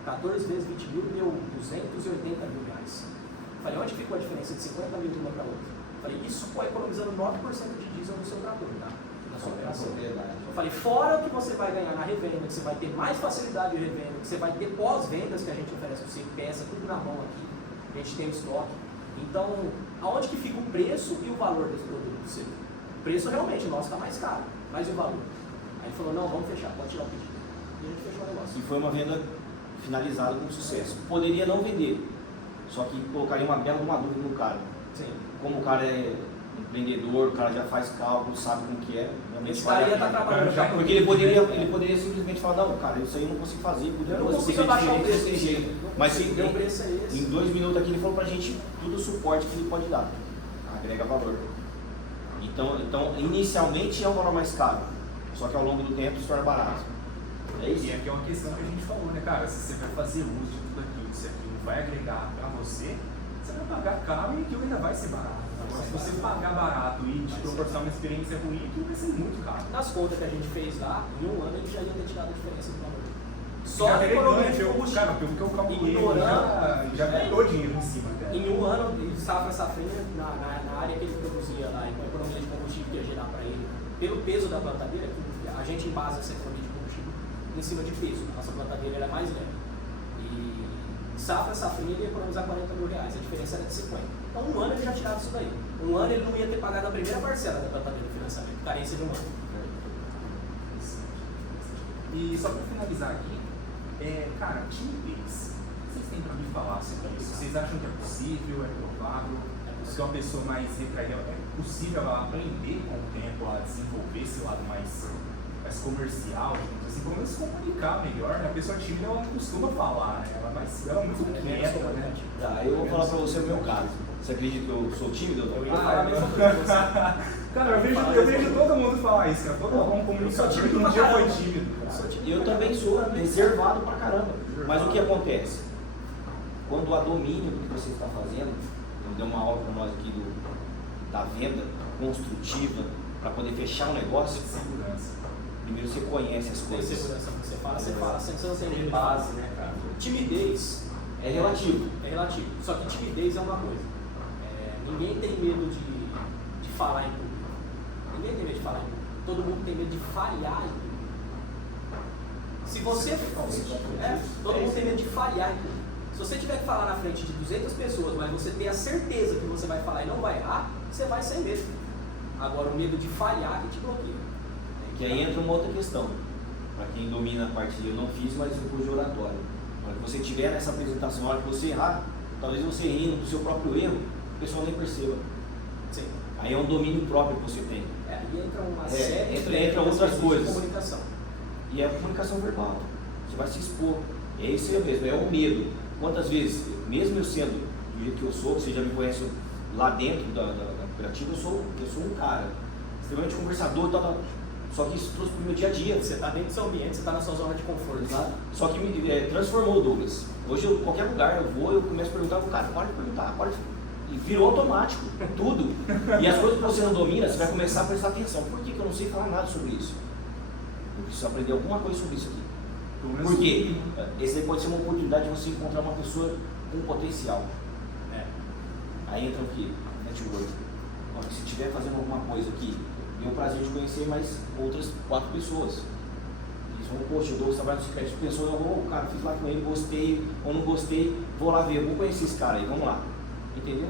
14 vezes 20 mil deu 280 mil reais. Eu falei, onde ficou a diferença de 50 mil de uma para outra? Eu falei, isso foi economizando 9% de diesel no seu trator, tá? Na sua operação. Eu falei, fora o que você vai ganhar na revenda, que você vai ter mais facilidade de revenda, que você vai ter pós-vendas que a gente oferece para você, peça, tudo na mão aqui, a gente tem o estoque. Então, aonde que fica o preço e o valor desse produto do seu? O preço realmente, o nosso está mais caro, mas e o valor? Aí ele falou, não, vamos fechar, pode tirar o pedido. E a gente fechou o negócio. E foi uma venda finalizada com sucesso. Poderia não vender, só que colocaria uma bela dúvida no cara. Sim. Como o cara é empreendedor, o cara já faz cálculo, sabe como que é. Esse cara ia estar trabalhando já. Porque ele poderia simplesmente falar, não, cara, isso aí eu não consigo fazer, eu não consigo abaixar o preço desse jeito. Mas sim, o preço é esse. Em 2 minutos aqui ele falou pra gente tudo o suporte que ele pode dar. Agrega valor. Então inicialmente é um valor mais caro, só que ao longo do tempo se torna barato. É isso. E aqui é uma questão que a gente falou, né, cara? Se você vai fazer uso de tudo aquilo, se aquilo vai agregar pra você vai pagar caro e aquilo ainda vai ser barato. Agora, se você pagar barato e te proporcionar uma experiência ruim, aquilo vai ser muito caro. Nas contas que a gente fez lá, em um ano ele já ia ter tirado a diferença do valor. Só já a economia de combustível. Cara, pelo que eu calculei, já ganhou dinheiro em cima. Cara. Em um ano, safrinha, na área que ele produzia lá, com a economia de combustível que ia gerar para ele, pelo peso da plantadeira, a gente embasa essa economia de combustível em cima de peso. A nossa plantadeira era mais leve. E safrinha ele ia economizar 40 mil reais, a diferença era de 50. Então, um ano ele já tirava isso daí. Um ano ele não ia ter pagado a primeira parcela da plantadeira de financiamento, carência de um ano. E só para finalizar aqui, cara, timidez. Vocês têm para me falar sobre isso? Vocês acham que é possível, é provável? Se uma pessoa mais retraída, é possível ela aprender com o tempo a desenvolver esse lado mais comercial, assim, pelo menos se comunicar melhor, né? A pessoa tímida ela não costuma falar, né? Ela é muito quieta, né? Tá, eu vou falar pra você o meu caso. Você acredita que eu sou tímido? Eu ia falar a mesma coisa. Cara, eu vejo todo mundo falar isso, cara. Todo mundo comunica tímido, um dia foi tímido. Eu também sou reservado pra caramba. Mas o que acontece? Quando há domínio do que você está fazendo, ele deu uma aula para nós aqui da venda construtiva, para poder fechar um negócio. Segurança. Primeiro você conhece as coisas. Tem segurança, você fala, você não tem base, né, cara? Timidez é relativo. É relativo. Só que timidez é uma coisa. Ninguém tem medo de falar em público. Ninguém tem medo de falar em público. Todo mundo tem medo de falhar em público. Se você. Todo mundo tem medo de falhar em público. Se você tiver que falar na frente de 200 pessoas, mas você tem a certeza que você vai falar e não vai errar, você vai sem medo. Agora, o medo de falhar que te bloqueia. Que aí entra uma outra questão. Para quem domina a parte eu não fiz, mas eu curso de oratório. Na hora que você tiver nessa apresentação, na hora que você errar, talvez você rindo do seu próprio erro, o pessoal nem perceba. Sim. Aí é um domínio próprio que você tem. Aí entra uma série entra outras coisas. De comunicação. E é a comunicação verbal. Você vai se expor. É isso aí mesmo, é o medo. Quantas vezes, mesmo eu sendo do jeito que eu sou, você já me conhece lá dentro da cooperativa, eu sou um cara extremamente conversador, tal. Só que isso trouxe para o meu dia a dia. Você está dentro do seu ambiente, você está na sua zona de conforto. Tá? Só que me transformou, Douglas. Hoje, qualquer lugar eu vou, eu começo a perguntar para o cara, pode perguntar, pode. E virou automático, tudo. E as coisas que você não domina, você vai começar a prestar atenção. Por que eu não sei falar nada sobre isso? Eu preciso aprender alguma coisa sobre isso aqui. Porque esse aí pode ser uma oportunidade de você encontrar uma pessoa com potencial. Aí entra o quê? Network. Olha, se estiver fazendo alguma coisa aqui, deu o prazer de conhecer mais outras 4 pessoas. Eles vão, poxa, eu dou o trabalho do secreto. Pessoas, cara, fiz lá com ele, gostei ou não gostei, vou lá ver, vou conhecer esse cara aí, vamos lá. Entendeu?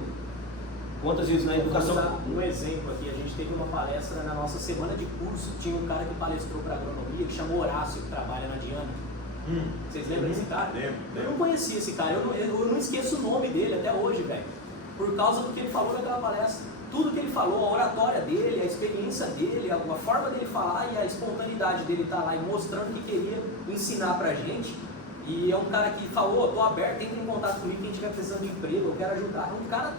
Quantas vezes na Vou educação... usar um exemplo aqui, a gente teve uma palestra na nossa semana de curso, tinha um cara que palestrou para agronomia, que chamou Horácio, que trabalha na Diana. Vocês lembram desse cara? Lembro. Eu não conhecia esse cara, eu não esqueço o nome dele até hoje, velho. Por causa do que ele falou naquela palestra. Tudo que ele falou, a oratória dele, a experiência dele, a forma dele falar e a espontaneidade dele estar lá e mostrando que queria ensinar pra gente. E é um cara que falou, tô aberto, entre em contato comigo quem estiver precisando de emprego, eu quero ajudar. É um cara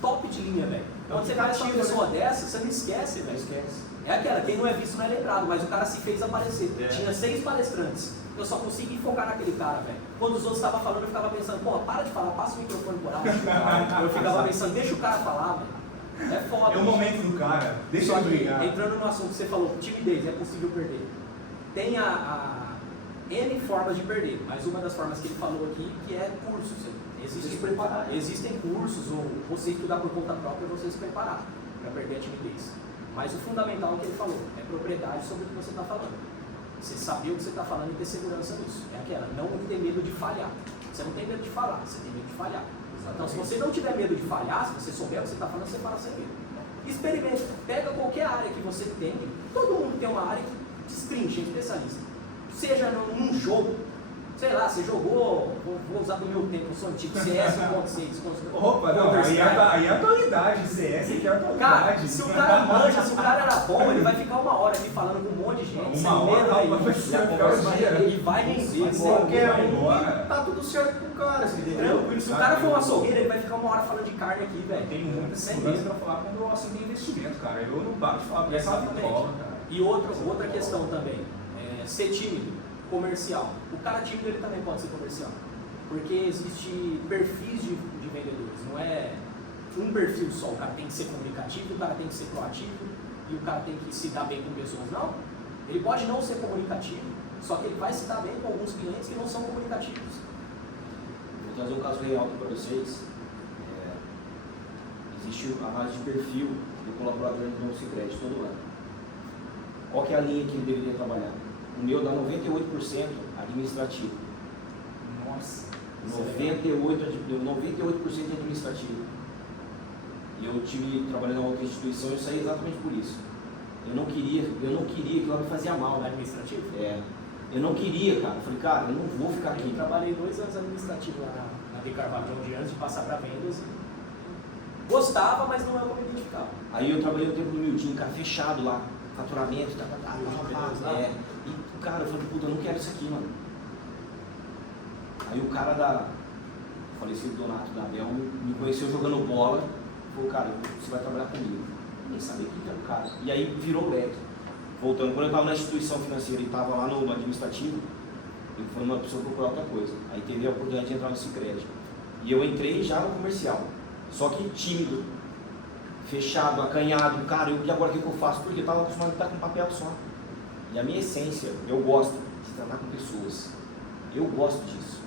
top de linha, velho. Quando você vai uma pessoa dessa, você não esquece, velho. É aquela, quem não é visto não é lembrado, mas o cara se fez aparecer. Tinha 6 palestrantes. Eu só consegui focar naquele cara, velho. Quando os outros estavam falando, eu ficava pensando, pô, para de falar, passa o microfone por alto. Eu ficava pensando, deixa o cara falar, velho. É foda. É o momento do cara, deixa Só ele que, brigar. entrando no assunto que você falou, timidez, é possível perder. Tem a N formas de perder, mas uma das formas que ele falou aqui, que é cursos. Existem cursos, ou você estudar por conta própria, você se preparar para perder a timidez. Mas o fundamental é o que ele falou, é propriedade sobre o que você está falando. Você saber o que você está falando e ter segurança nisso. É aquela, não ter medo de falhar. Você não tem medo de falar, você tem medo de falhar. Então, se você não tiver medo de falhar, se você souber o que você está falando, você fala sem medo. Experimenta, pega qualquer área que você tem, todo mundo tem uma área que destrincha, especialista. Seja num jogo, sei lá, você jogou, vou usar do meu tempo, eu sou antigo, CS 1.6. Opa, não, aí é atualidade, CS aqui é atualidade. Cara, se o cara manja, se o cara era bom, ele vai ficar uma hora aqui falando com um monte de gente, Uma hora, aí, ele vai render, Qualquer vai um, embora. tá tudo certo com o cara, você entendeu? tranquilo. Se o cara for um açougueiro, ele vai ficar uma hora falando de carne aqui, velho. Tem muita segurança pra falar quando o assunto é investimento, cara. Eu não paro de falar porque essa Exatamente. bola, cara. E outra questão também, ser tímido, comercial. O cara tímido ele também pode ser comercial, porque existe perfis de vendedores, não é um perfil só. O cara tem que ser comunicativo, o cara tem que ser proativo e o cara tem que se dar bem com pessoas. Não, ele pode não ser comunicativo, só que ele vai se dar bem com alguns clientes que não são comunicativos. Vou trazer um caso real para vocês. Existe a análise de perfil do colaborador do Sicredi todo ano. Qual que é a linha que ele deveria trabalhar? O meu dá 98% administrativo. Nossa. 98% administrativo. E eu tive trabalhando em uma outra instituição e eu saí exatamente por isso. Eu não queria que ela me fazia mal. Administrativo? Eu não queria, cara. Eu falei, cara, eu não vou ficar aqui. Eu trabalhei 2 anos administrativo lá na De Carvalho, antes de passar para vendas. Gostava, mas não é como me identificava. Aí eu trabalhei o tempo do Mildinho, cara, fechado lá, faturamento, E, cara, eu falei, puta, eu não quero isso aqui, mano. Aí o cara o falecido Donato da Abel me conheceu jogando bola, falou, cara, você vai trabalhar comigo. Eu nem sabia quem era o cara. E aí virou o leque. Voltando, quando eu estava na instituição financeira e estava lá no administrativo, ele falou, uma pessoa procurar outra coisa. Aí teve a oportunidade de entrar no Sicredi. E eu entrei já no comercial, só que tímido, fechado, acanhado, cara, e agora o que eu faço? Porque eu estava acostumado a estar com papel só. E a minha essência, eu gosto de tratar com pessoas. Eu gosto disso.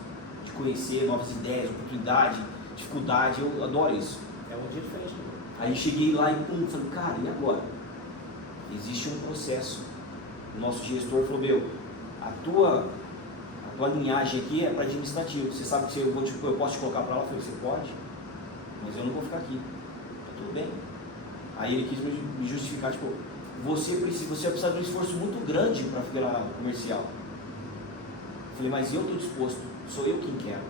De conhecer novas ideias, oportunidade, dificuldade, eu adoro isso. É um dia diferente. Aí cheguei lá e pum, falei, cara, e agora? Existe um processo. O nosso gestor falou, a tua linhagem aqui é para administrativo. Você sabe que eu posso te colocar para lá? Eu falei, você pode, mas eu não vou ficar aqui. Tá tudo bem. Aí ele quis me justificar, tipo, você vai precisar de um esforço muito grande para virar comercial. Eu falei, mas eu estou disposto, sou eu quem quero.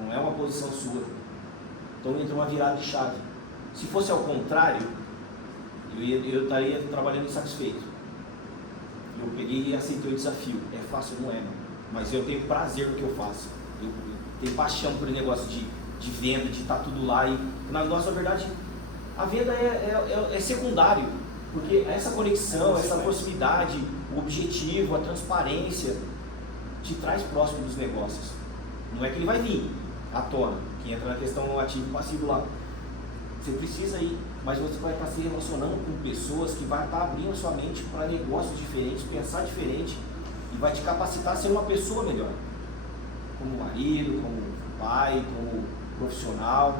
Não é uma posição sua. Então entra uma virada de chave. Se fosse ao contrário, eu estaria trabalhando insatisfeito. Eu peguei e aceitei o desafio. É fácil? Não é, não. Mas eu tenho prazer no que eu faço. Eu tenho paixão por negócio de venda, de estar tudo lá. E na nossa verdade, a venda é secundário. Porque essa conexão, essa proximidade, o objetivo, a transparência, te traz próximo dos negócios. Não é que ele vai vir à tona, que entra na questão ativo e passivo lá. Você precisa ir, mas você vai estar se relacionando com pessoas que vai estar abrindo a sua mente para negócios diferentes, pensar diferente e vai te capacitar a ser uma pessoa melhor. Como marido, como pai, como profissional,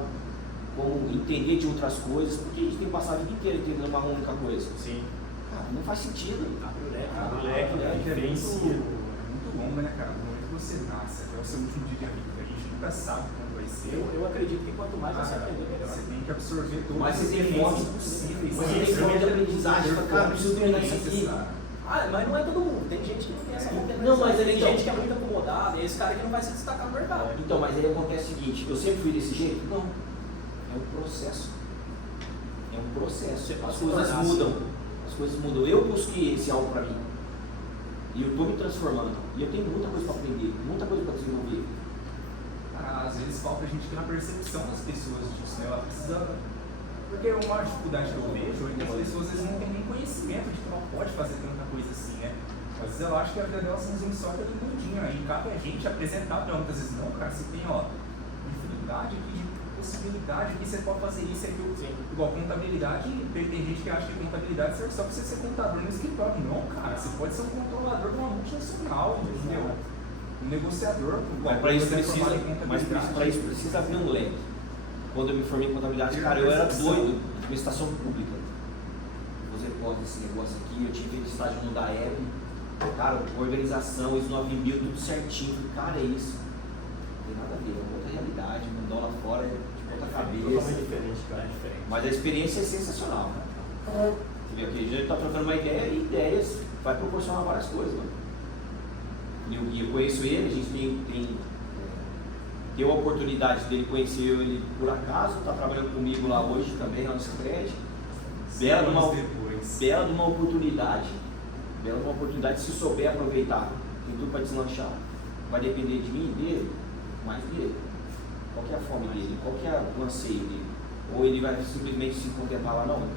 como entender de outras coisas, porque a gente tem passado a vida inteira entendendo uma única coisa. Sim. Cara, não faz sentido. Abre o leque. O leque é É diferencia. muito longo, né, cara? No momento que você nasce até o seu último dia de vida, a gente nunca sabe como vai ser. Eu acredito que quanto mais você aprender, melhor. Você tem que absorver todas Mas as você tem experiências fome. possíveis. Você tem fome de aprendizagem, fala, cara, preciso treinar isso aqui. Ah, mas não é todo mundo. Tem gente que não tem essa competência. Não, mas tem então- gente que é muito acomodada, é esse cara que não vai se destacar no mercado. Então, mas aí acontece o seguinte, eu sempre fui desse jeito? Não. É um processo. É um processo. Você pode As se coisas tornar mudam. assim. As coisas mudam. Eu busquei esse algo para mim. E eu estou me transformando. E eu tenho muita coisa para aprender, muita coisa para desenvolver. Cara, às vezes falta a gente ter uma percepção das pessoas disso, né? Ela precisa. Porque a maior dificuldade que eu vejo é que as pessoas às vezes não têm nem conhecimento de que ela pode fazer tanta coisa assim, né? Às vezes ela acha que a vida dela são só aquele mundinho aí. Cabe a gente apresentar para muitas vezes, não, cara, você tem, ó, infinidade aqui de possibilidade que você pode fazer isso e aquilo. Igual contabilidade, tem gente que acha que contabilidade serve só para você ser contador no escritório. Não, cara, você pode ser um controlador de uma multinacional, entendeu? Um negociador. Mas para isso você é formado em precisa, contabilidade. para isso precisa abrir um leque. Quando eu me formei em contabilidade, cara, eu era doido de administração pública. Você pode esse negócio aqui, eu tinha feito estágio no DAEB, cara, organização, ISO 9000, tudo certinho. Cara, é isso. Não tem nada a ver, é uma outra realidade, mandou lá fora, é de outra Totalmente cabeça. diferente, cara. É diferente. Mas a experiência é sensacional, cara. Você vê aqui, a gente está trocando uma ideia e ideias vai proporcionar várias coisas, mano. E eu conheço ele, a gente tem a oportunidade dele conhecer ele por acaso, está trabalhando comigo lá hoje também, lá no Cicred. Bela de uma oportunidade, se souber aproveitar, tem tudo para deslanchar. Vai depender de mim e dele, mais dele. Qual que é a fome dele? Qual que é o anseio dele? Ou ele vai simplesmente se contentar lá, não, eu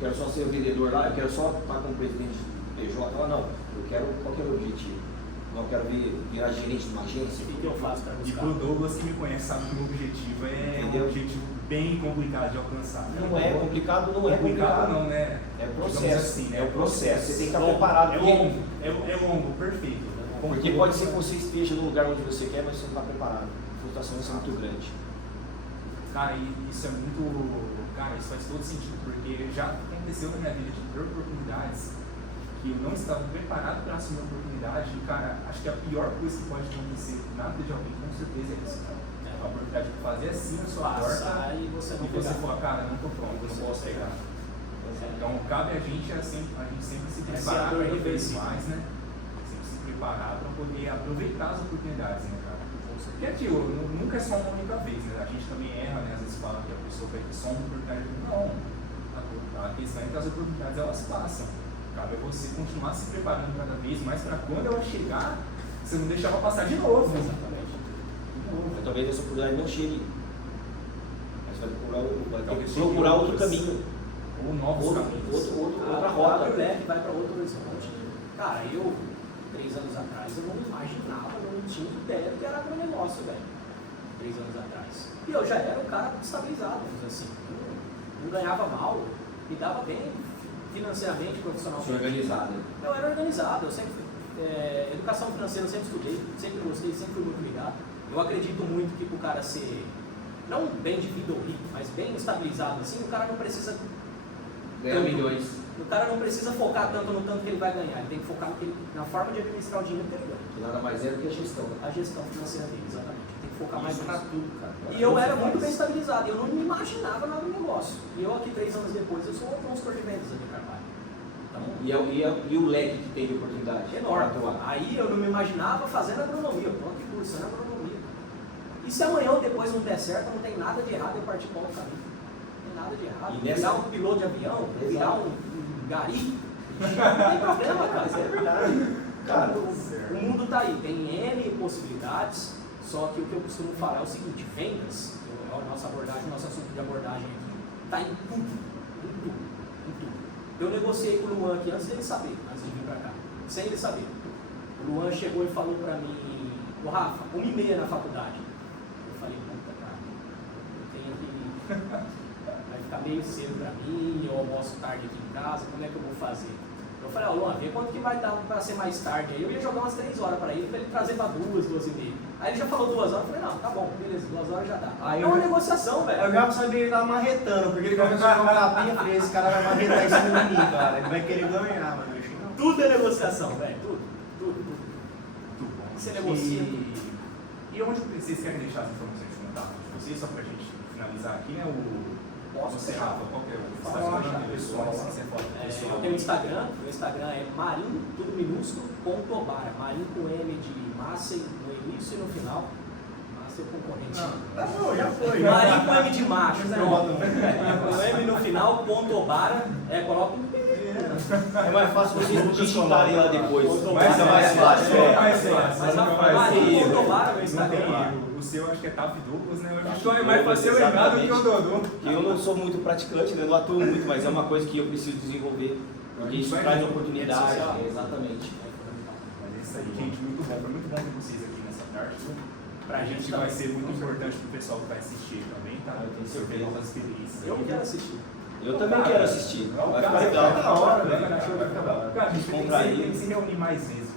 quero só ser o vendedor lá, eu quero só estar como presidente do PJ lá, não, qual que é o objetivo? Não, eu quero virar gerente de uma agência. O que eu faço para E buscar? pro Douglas que me conhece sabe que o meu objetivo é Entendeu? um objetivo bem complicado de alcançar. Não é complicado, não é complicado complicado. não, né? É o Digamos processo, assim, né? é o processo. Você tem que estar Longo, preparado. É porque- longo, é longo, perfeito. Porque pode ser que você esteja no lugar onde você quer, mas você não está preparado. A frustração vai ser muito grande. Cara, e isso é muito. Cara, isso faz todo sentido, porque já aconteceu na minha vida de ter oportunidades que eu não estava preparado para assumir a oportunidade. E, cara, acho que a pior coisa que pode acontecer na vida de alguém, com certeza, é isso. Cara. A oportunidade de fazer assim na sua porta Passar e você não e você pegar. fala, cara, não tô pronto, não posso pegar. Então, cabe a gente sempre se Essa é a preparar dor cada de vez vez. mais, né? Sempre se preparar para poder aproveitar as oportunidades, né, cara? Porque aquilo, nunca é só uma única vez, né? A gente também erra, né? Às vezes fala que a pessoa vai ter só uma oportunidade. Não. A questão é que as oportunidades, elas passam. Cabe a você continuar se preparando cada vez mais para quando ela chegar, você não deixar ela passar de novo. Exatamente. De novo. Mas talvez essa oportunidade não chegue. Mas vai ter Talvez que chegue procurar outro outras. caminho. Ou novos caminhos. Outra Abre rota. o leque, vai para outro horizonte. Cara, eu, 3 anos atrás, eu não imaginava, não tinha ideia do que era agronegócio, velho. 3 anos atrás. E eu já era um cara estabilizado, vamos dizer assim. Eu não ganhava mal, me dava bem financeiramente, profissionalmente. Se organizado. Eu era organizado, eu sempre educação financeira eu sempre estudei, sempre gostei, sempre fui muito ligado. Eu acredito muito que para o cara ser, não bem de vida ou rico, mas bem estabilizado assim, o cara não precisa Ganhar milhões. o cara não precisa focar tanto no tanto que ele vai ganhar, ele tem que focar na forma de administrar o dinheiro que ele ganha. Que nada mais é do que a gestão. A gestão financeira dele, exatamente. Tem que focar mais Isso nisso. pra tudo, cara. E eu era muito bem estabilizado, eu não me imaginava nada no negócio. E eu aqui 3 anos depois, eu sou um consultor de vendas aqui em Carvalho. Então, E o leque que tem de oportunidade? enorme. Pra atuar. Aí eu não me imaginava fazendo agronomia, eu estou aqui cursando agronomia. E se amanhã ou depois não der certo, não tem nada de errado eu partir para outro caminho. Não tem nada de errado. E nessa- Virar um piloto de avião, Exato. virar um gari, não tem problema, cara, isso é verdade. Cara, O mundo está aí, tem N possibilidades, só que o que eu costumo falar é o seguinte, vendas, é a nossa abordagem, o nosso assunto de abordagem aqui, está em tudo, em tudo, em tudo. Eu negociei com o Luan aqui antes dele saber, antes de vir para cá, sem ele saber. O Luan chegou e falou para mim, ô Rafa, 1h30 na faculdade. Eu falei, puta cara, eu tenho que... vai ficar meio cedo para mim, eu almoço tarde aqui em casa, como é que eu vou fazer? Eu falei, ó, Luan, vê quanto que vai dar para ser mais tarde. Aí eu ia jogar umas 3 horas para ele trazer para 2, 2h30. Aí ele já falou 2 horas, eu falei, não, tá bom, beleza, 2 horas já dá. Aí É uma eu- negociação, velho. Eu já sabia que ele tava marretando, porque ele começou a jogar tapinha, eu falei, esse cara vai marretar isso em mim, cara. Ele vai querer ganhar, mano. Tudo é negociação, velho, tudo. Você negocia. E onde vocês querem deixar as informações de contato de vocês, só pra gente finalizar aqui, né? Posso Você, deixar? Rafa, qual que é o Fala, Instagram pessoal? Se você pode Eu tenho o Instagram, meu Instagram é marim, tudo minúsculo, .obara, marim com M de massa no início e no final, massa é concorrente. Tá bom, já foi. Marim com M de macho, Você pronto. bota Com M no final, .obara, coloca É mais fácil vocês digitarem lá depois. Mas é mais fácil. Mas Marim .obara, meu Instagram. O seu acho que é Taff Douglas, né? Eu acho Taff que é mais fácil Douglas, lembrado que o exatamente. Dodô. Eu não sou muito praticante, né? Não atuo muito, mas é uma coisa que eu preciso desenvolver. Porque isso traz oportunidade. Exatamente. Mas é isso aí, gente, muito bom. Foi muito bom ter vocês aqui nessa tarde. Pra gente também. vai ser muito importante pro pessoal que vai assistir também, tá? Eu tenho Sorver certeza. novas experiências. Eu quero assistir. Eu também quero assistir. Vai ficar legal. Cara, a gente tem que Descontraído. se reunir mais vezes.